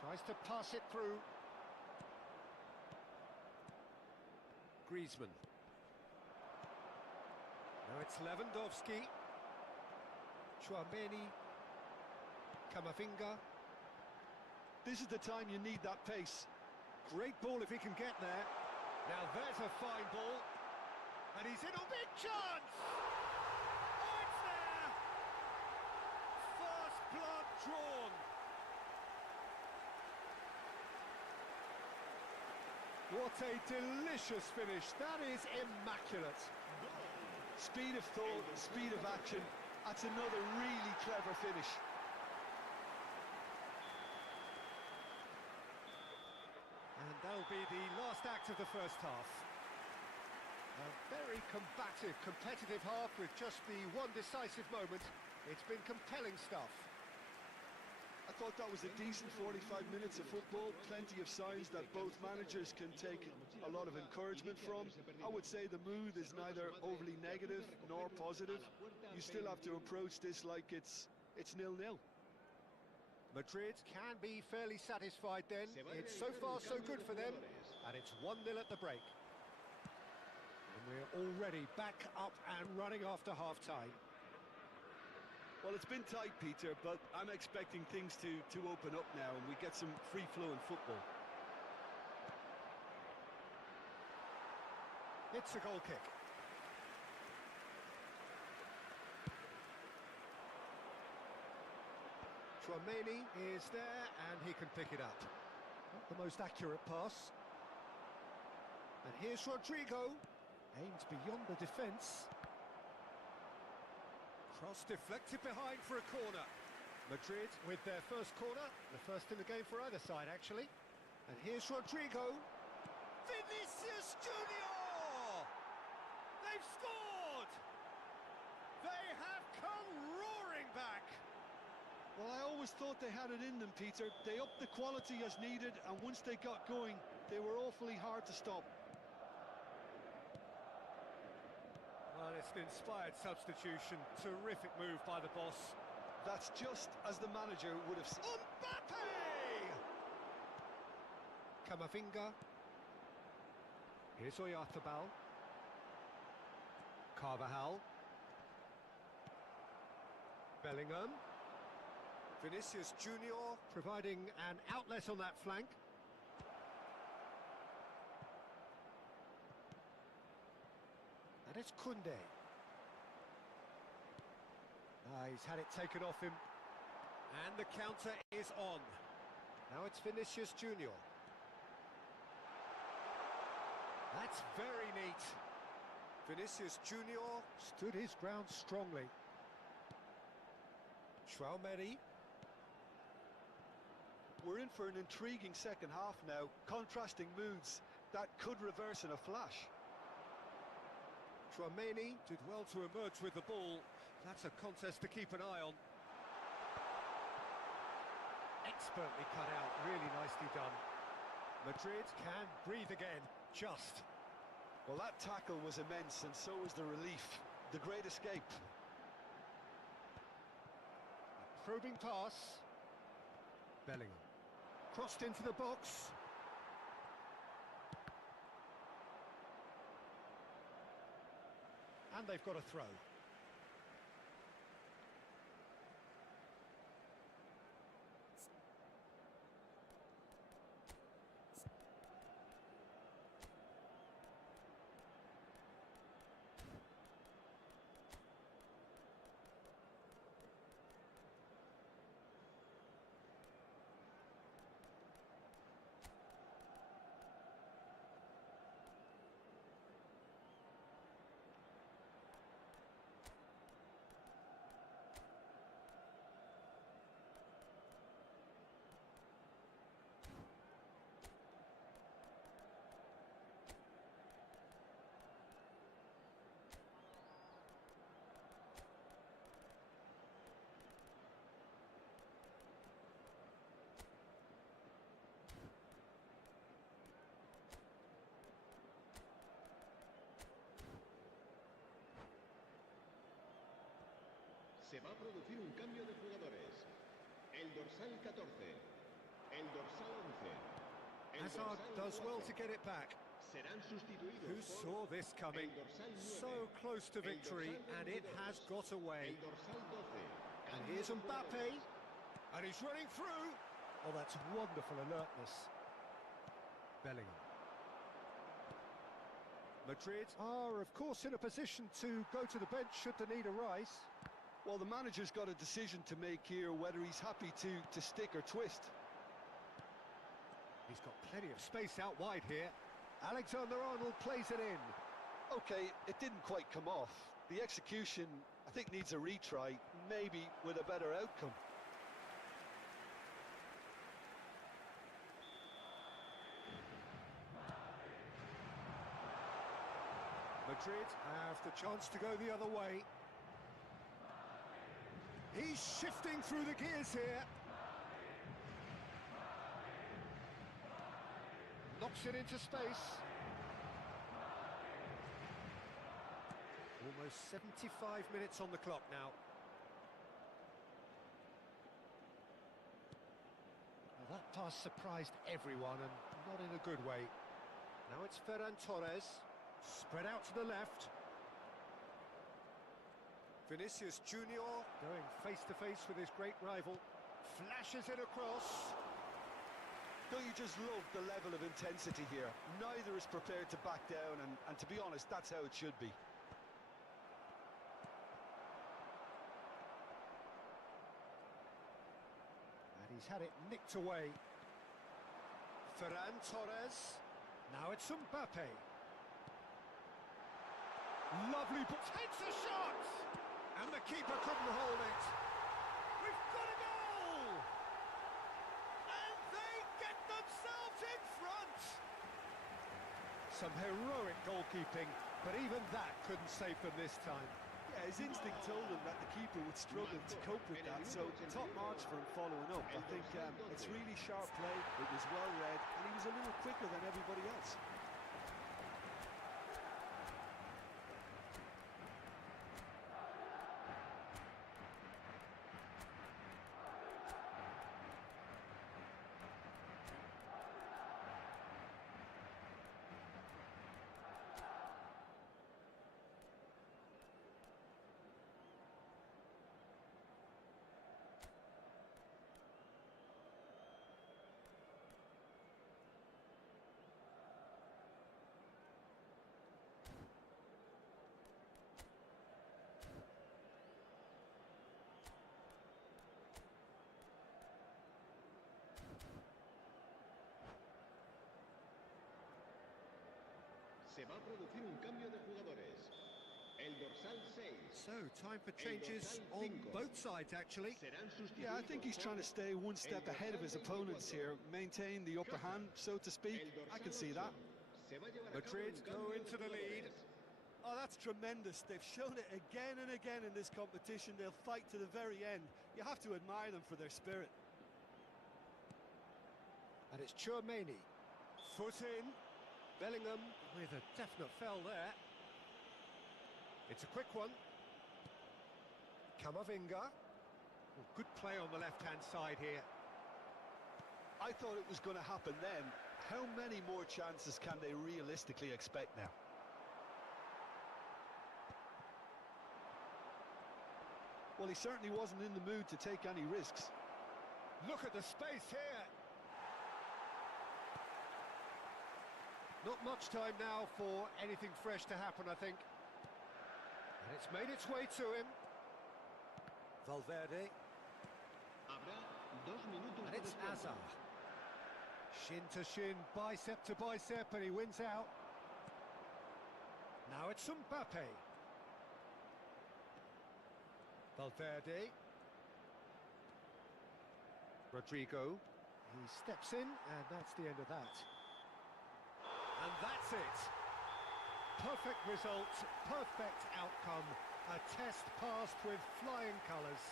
tries to pass it through. Griezmann. Now it's Lewandowski. Tchouaméni. Camavinga. This is the time you need that pace. Great ball if he can get there. Now there's a fine ball. And he's in a big chance! Oh, it's there! First blood drawn. What a delicious finish. That is immaculate. Speed of thought, speed of action. That's another really clever finish. And that'll be the last act of the first half. A very combative, competitive half with just the one decisive moment. It's been compelling stuff. I thought that was a decent 45 minutes of football. Plenty of signs that both managers can take a lot of encouragement from. I would say the mood is neither overly negative nor positive. You still have to approach this like it's 0-0. Madrid can be fairly satisfied then. It's so far so good for them, and it's 1-0 at the break. And we're already back up and running after half-time. Well, it's been tight, Peter, but I'm expecting things to open up now and we get some free-flowing football. It's a goal kick. Tchouaméni is there and he can pick it up. Not the most accurate pass. And here's Rodrigo. Aims beyond the defence. Cross deflected behind for a corner. Madrid with their first corner, the first in the game for either side actually. And here's Rodrigo. Vinicius Junior! They've scored! They have come roaring back! Well, I always thought they had it in them, Peter. They upped the quality as needed, and once they got going, they were awfully hard to stop. Well, it's an inspired substitution. Terrific move by the boss. That's just as the manager would have seen. Mbappe! Camavinga. Here's Oyarzabal. Carvajal. Bellingham. Vinicius Junior providing an outlet on that flank. And it's Koundé. He's had it taken off him. And the counter is on. Now it's Vinicius Junior. That's very neat. Vinicius Junior stood his ground strongly. Tchouaméni. We're in for an intriguing second half now. Contrasting moods that could reverse in a flash. Tchouaméni did well to emerge with the ball. That's a contest to keep an eye on. Expertly cut out, really nicely done. Madrid can breathe again, just. Well, that tackle was immense, and so was the relief. The great escape. A probing pass. Bellingham. Crossed into the box. And they've got a throw. Se va a producir un cambio de jugadores. El dorsal 14. El dorsal 11. El Hazard dorsal does well 4. to get it back. Serán sustituidos Who por saw this coming? el dorsal 9, So close to el victory, dorsal and it 22, has got away. el dorsal 12. And Cambio here's de Mbappe, jugadores. and he's running through. Oh, that's wonderful alertness. Bellingham. Madrid are, of course, in a position to go to the bench should the need arise. Well, the manager's got a decision to make here, whether he's happy to stick or twist. He's got plenty of space out wide here. Alexander-Arnold plays it in. Okay, it didn't quite come off. The execution, I think, needs a retry, maybe with a better outcome. Madrid have the chance to go the other way. He's shifting through the gears here. Knocks it into space. Almost 75 minutes on the clock now. Well, that pass surprised everyone, and not in a good way. Now it's Ferran Torres. Spread out to the left. Vinicius Junior going face-to-face with his great rival. Flashes it across. Don't you just love the level of intensity here? Neither is prepared to back down, and to be honest, that's how it should be. And he's had it nicked away. Ferran Torres. Now it's Mbappe. Lovely, but takes a shot! And the keeper couldn't hold it. We've got a goal! And they get themselves in front! Some heroic goalkeeping, but even that couldn't save them this time. Yeah, his instinct told him that the keeper would struggle to cope with that, so top marks for him following up. I think it's really sharp play, it was well read, and he was a little quicker than everybody else. Se va a producir un cambio de jugadores. El dorsal 6. So, time for changes on both sides, actually. Serán sustituidos Yeah, I think he's trying to stay one step ahead of his opponents here, maintain the upper hand, so to speak. I can see that. Madrid go into the lead. Oh, that's tremendous. They've shown it again and again in this competition. They'll fight to the very end. You have to admire them for their spirit. And it's Tchouaméni. Foot in. Bellingham with a definite foul there. It's a quick one. Camavinga. Well, good play on the left-hand side here. I thought it was going to happen then. How many more chances can they realistically expect now? Well, he certainly wasn't in the mood to take any risks. Look at the space here. Not much time now for anything fresh to happen, I think. And it's made its way to him. Valverde. Habrá 2 minutos And de it's descuento. Hazard. Shin to shin, bicep to bicep, and he wins out. Now it's Mbappe. Valverde. Rodrigo. He steps in, and that's the end of that. And that's it. Perfect result, perfect outcome. A test passed with flying colours.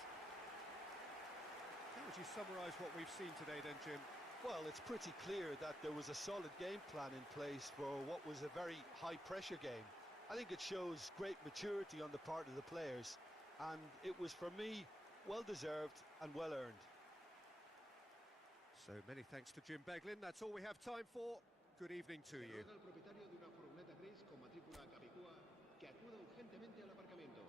How would you summarise what we've seen today then, Jim? Well, it's pretty clear that there was a solid game plan in place for what was a very high-pressure game. I think it shows great maturity on the part of the players. and it was, for me, well-deserved and well-earned. So many thanks to Jim Beglin. That's all we have time for. Good evening to you. Al propietario de una furgoneta gris con matrícula Capicúa que acuda urgentemente al aparcamiento.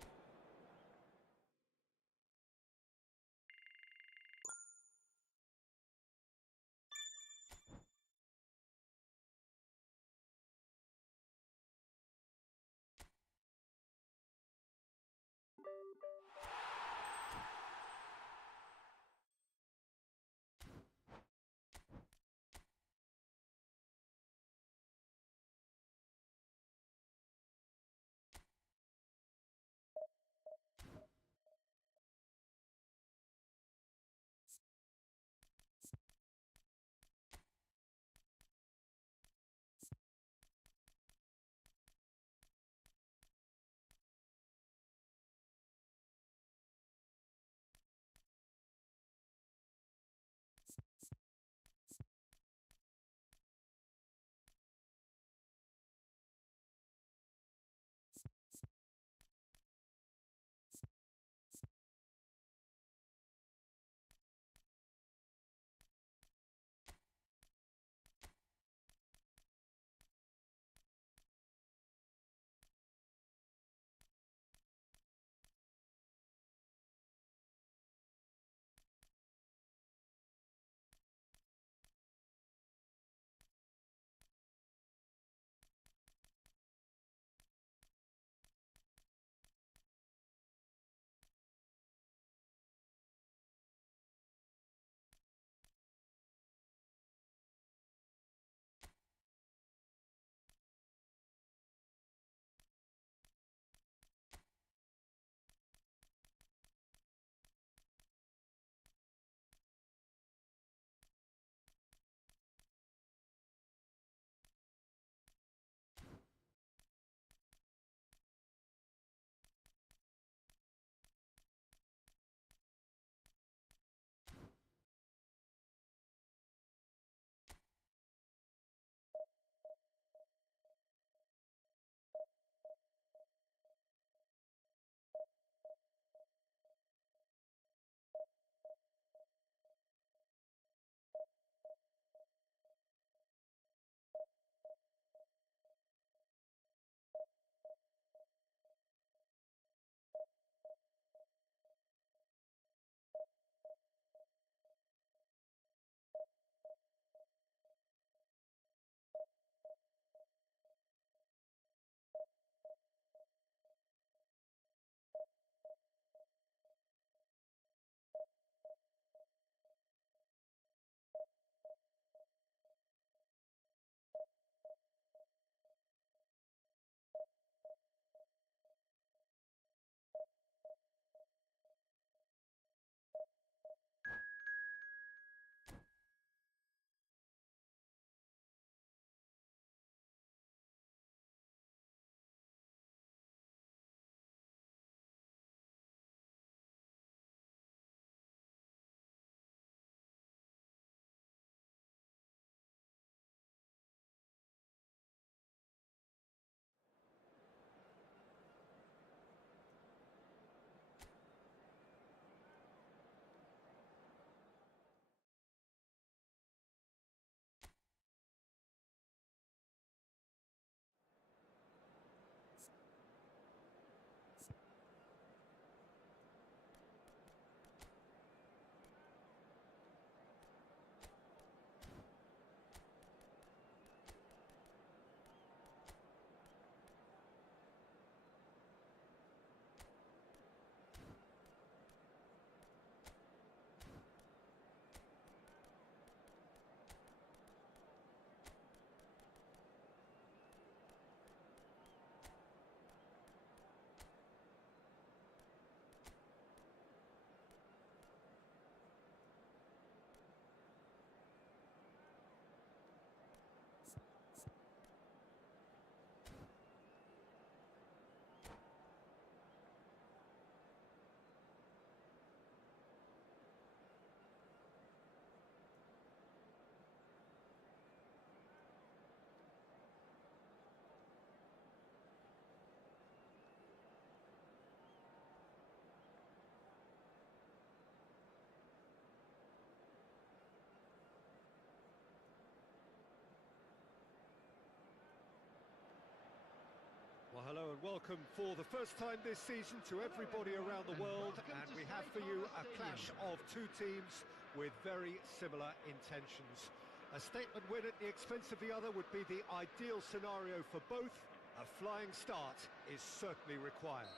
And welcome for the first time this season to everybody around the world, and we have for you a clash of two teams with very similar intentions. A statement win at the expense of the other would be the ideal scenario for both. A flying start is certainly required.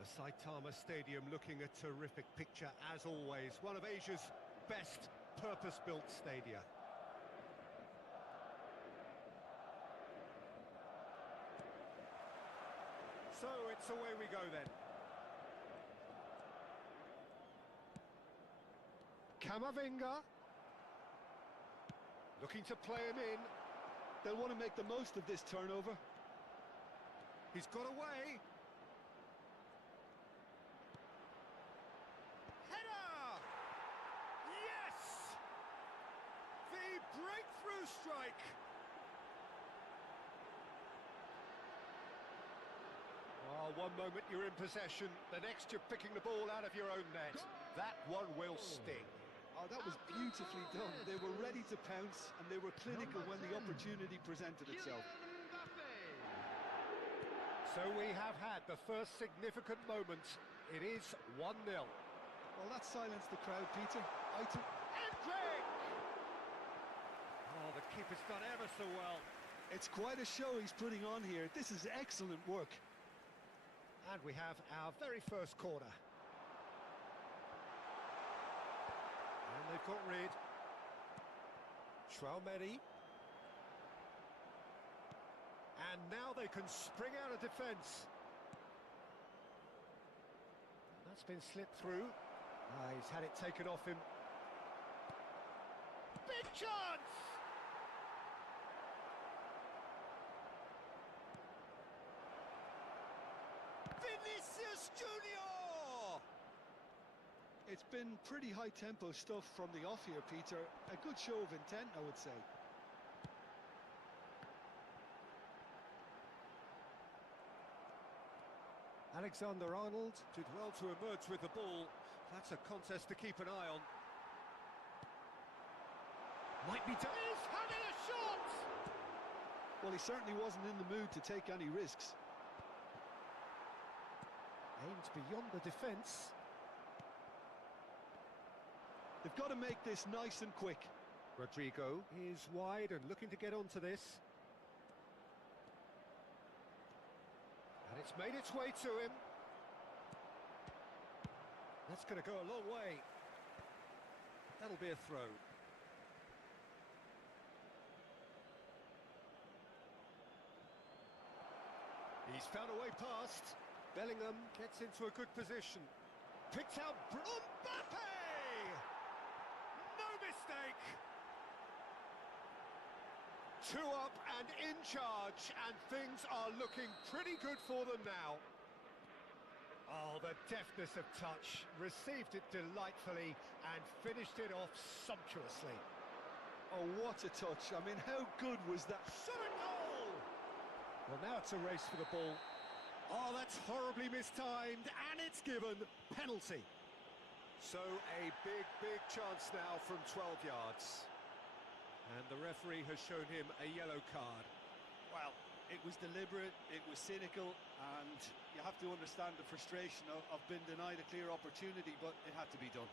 The Saitama Stadium looking a terrific picture as always, one of Asia's best purpose-built stadia. So it's away we go then. Camavinga. Looking to play him in. They'll want to make the most of this turnover. He's got away. Header! Yes! The breakthrough strike! Oh, one moment you're in possession, the next you're picking the ball out of your own net. That one will sting. Oh, that was beautifully done. They were ready to pounce, and they were clinical when the opportunity presented itself. So we have had the first significant moment. It is 1-0. Well, that silenced the crowd, Peter. Endrick! Oh, the keeper's done ever so well. It's quite a show he's putting on here. This is excellent work. And we have our very first corner. And they've got rid. Traumeri. And now they can spring out of defence. That's been slipped through. He's had it taken off him. Big chance! Vinicius Junior! It's been pretty high-tempo stuff from the off here, Peter. A good show of intent, I would say. Alexander-Arnold did well to emerge with the ball. That's a contest to keep an eye on. Might be done. He's having a shot! Well, he certainly wasn't in the mood to take any risks. Aimed beyond the defence. They've got to make this nice and quick. Rodrigo is wide and looking to get onto this. And it's made its way to him. That's going to go a long way. That'll be a throw. He's found a way past. Bellingham gets into a good position. Picked out Mbappe! No mistake! 2 up and in charge, and things are looking pretty good for them now. Oh, the deftness of touch. Received it delightfully and finished it off sumptuously. Oh, what a touch. I mean, how good was that? Shot a goal! Well, now it's a race for the ball. Oh, that's horribly mistimed, and it's given penalty. So a big chance now from 12 yards. And the referee has shown him a yellow card. Well, it was deliberate, it was cynical, and you have to understand the frustration of being denied a clear opportunity, but it had to be done.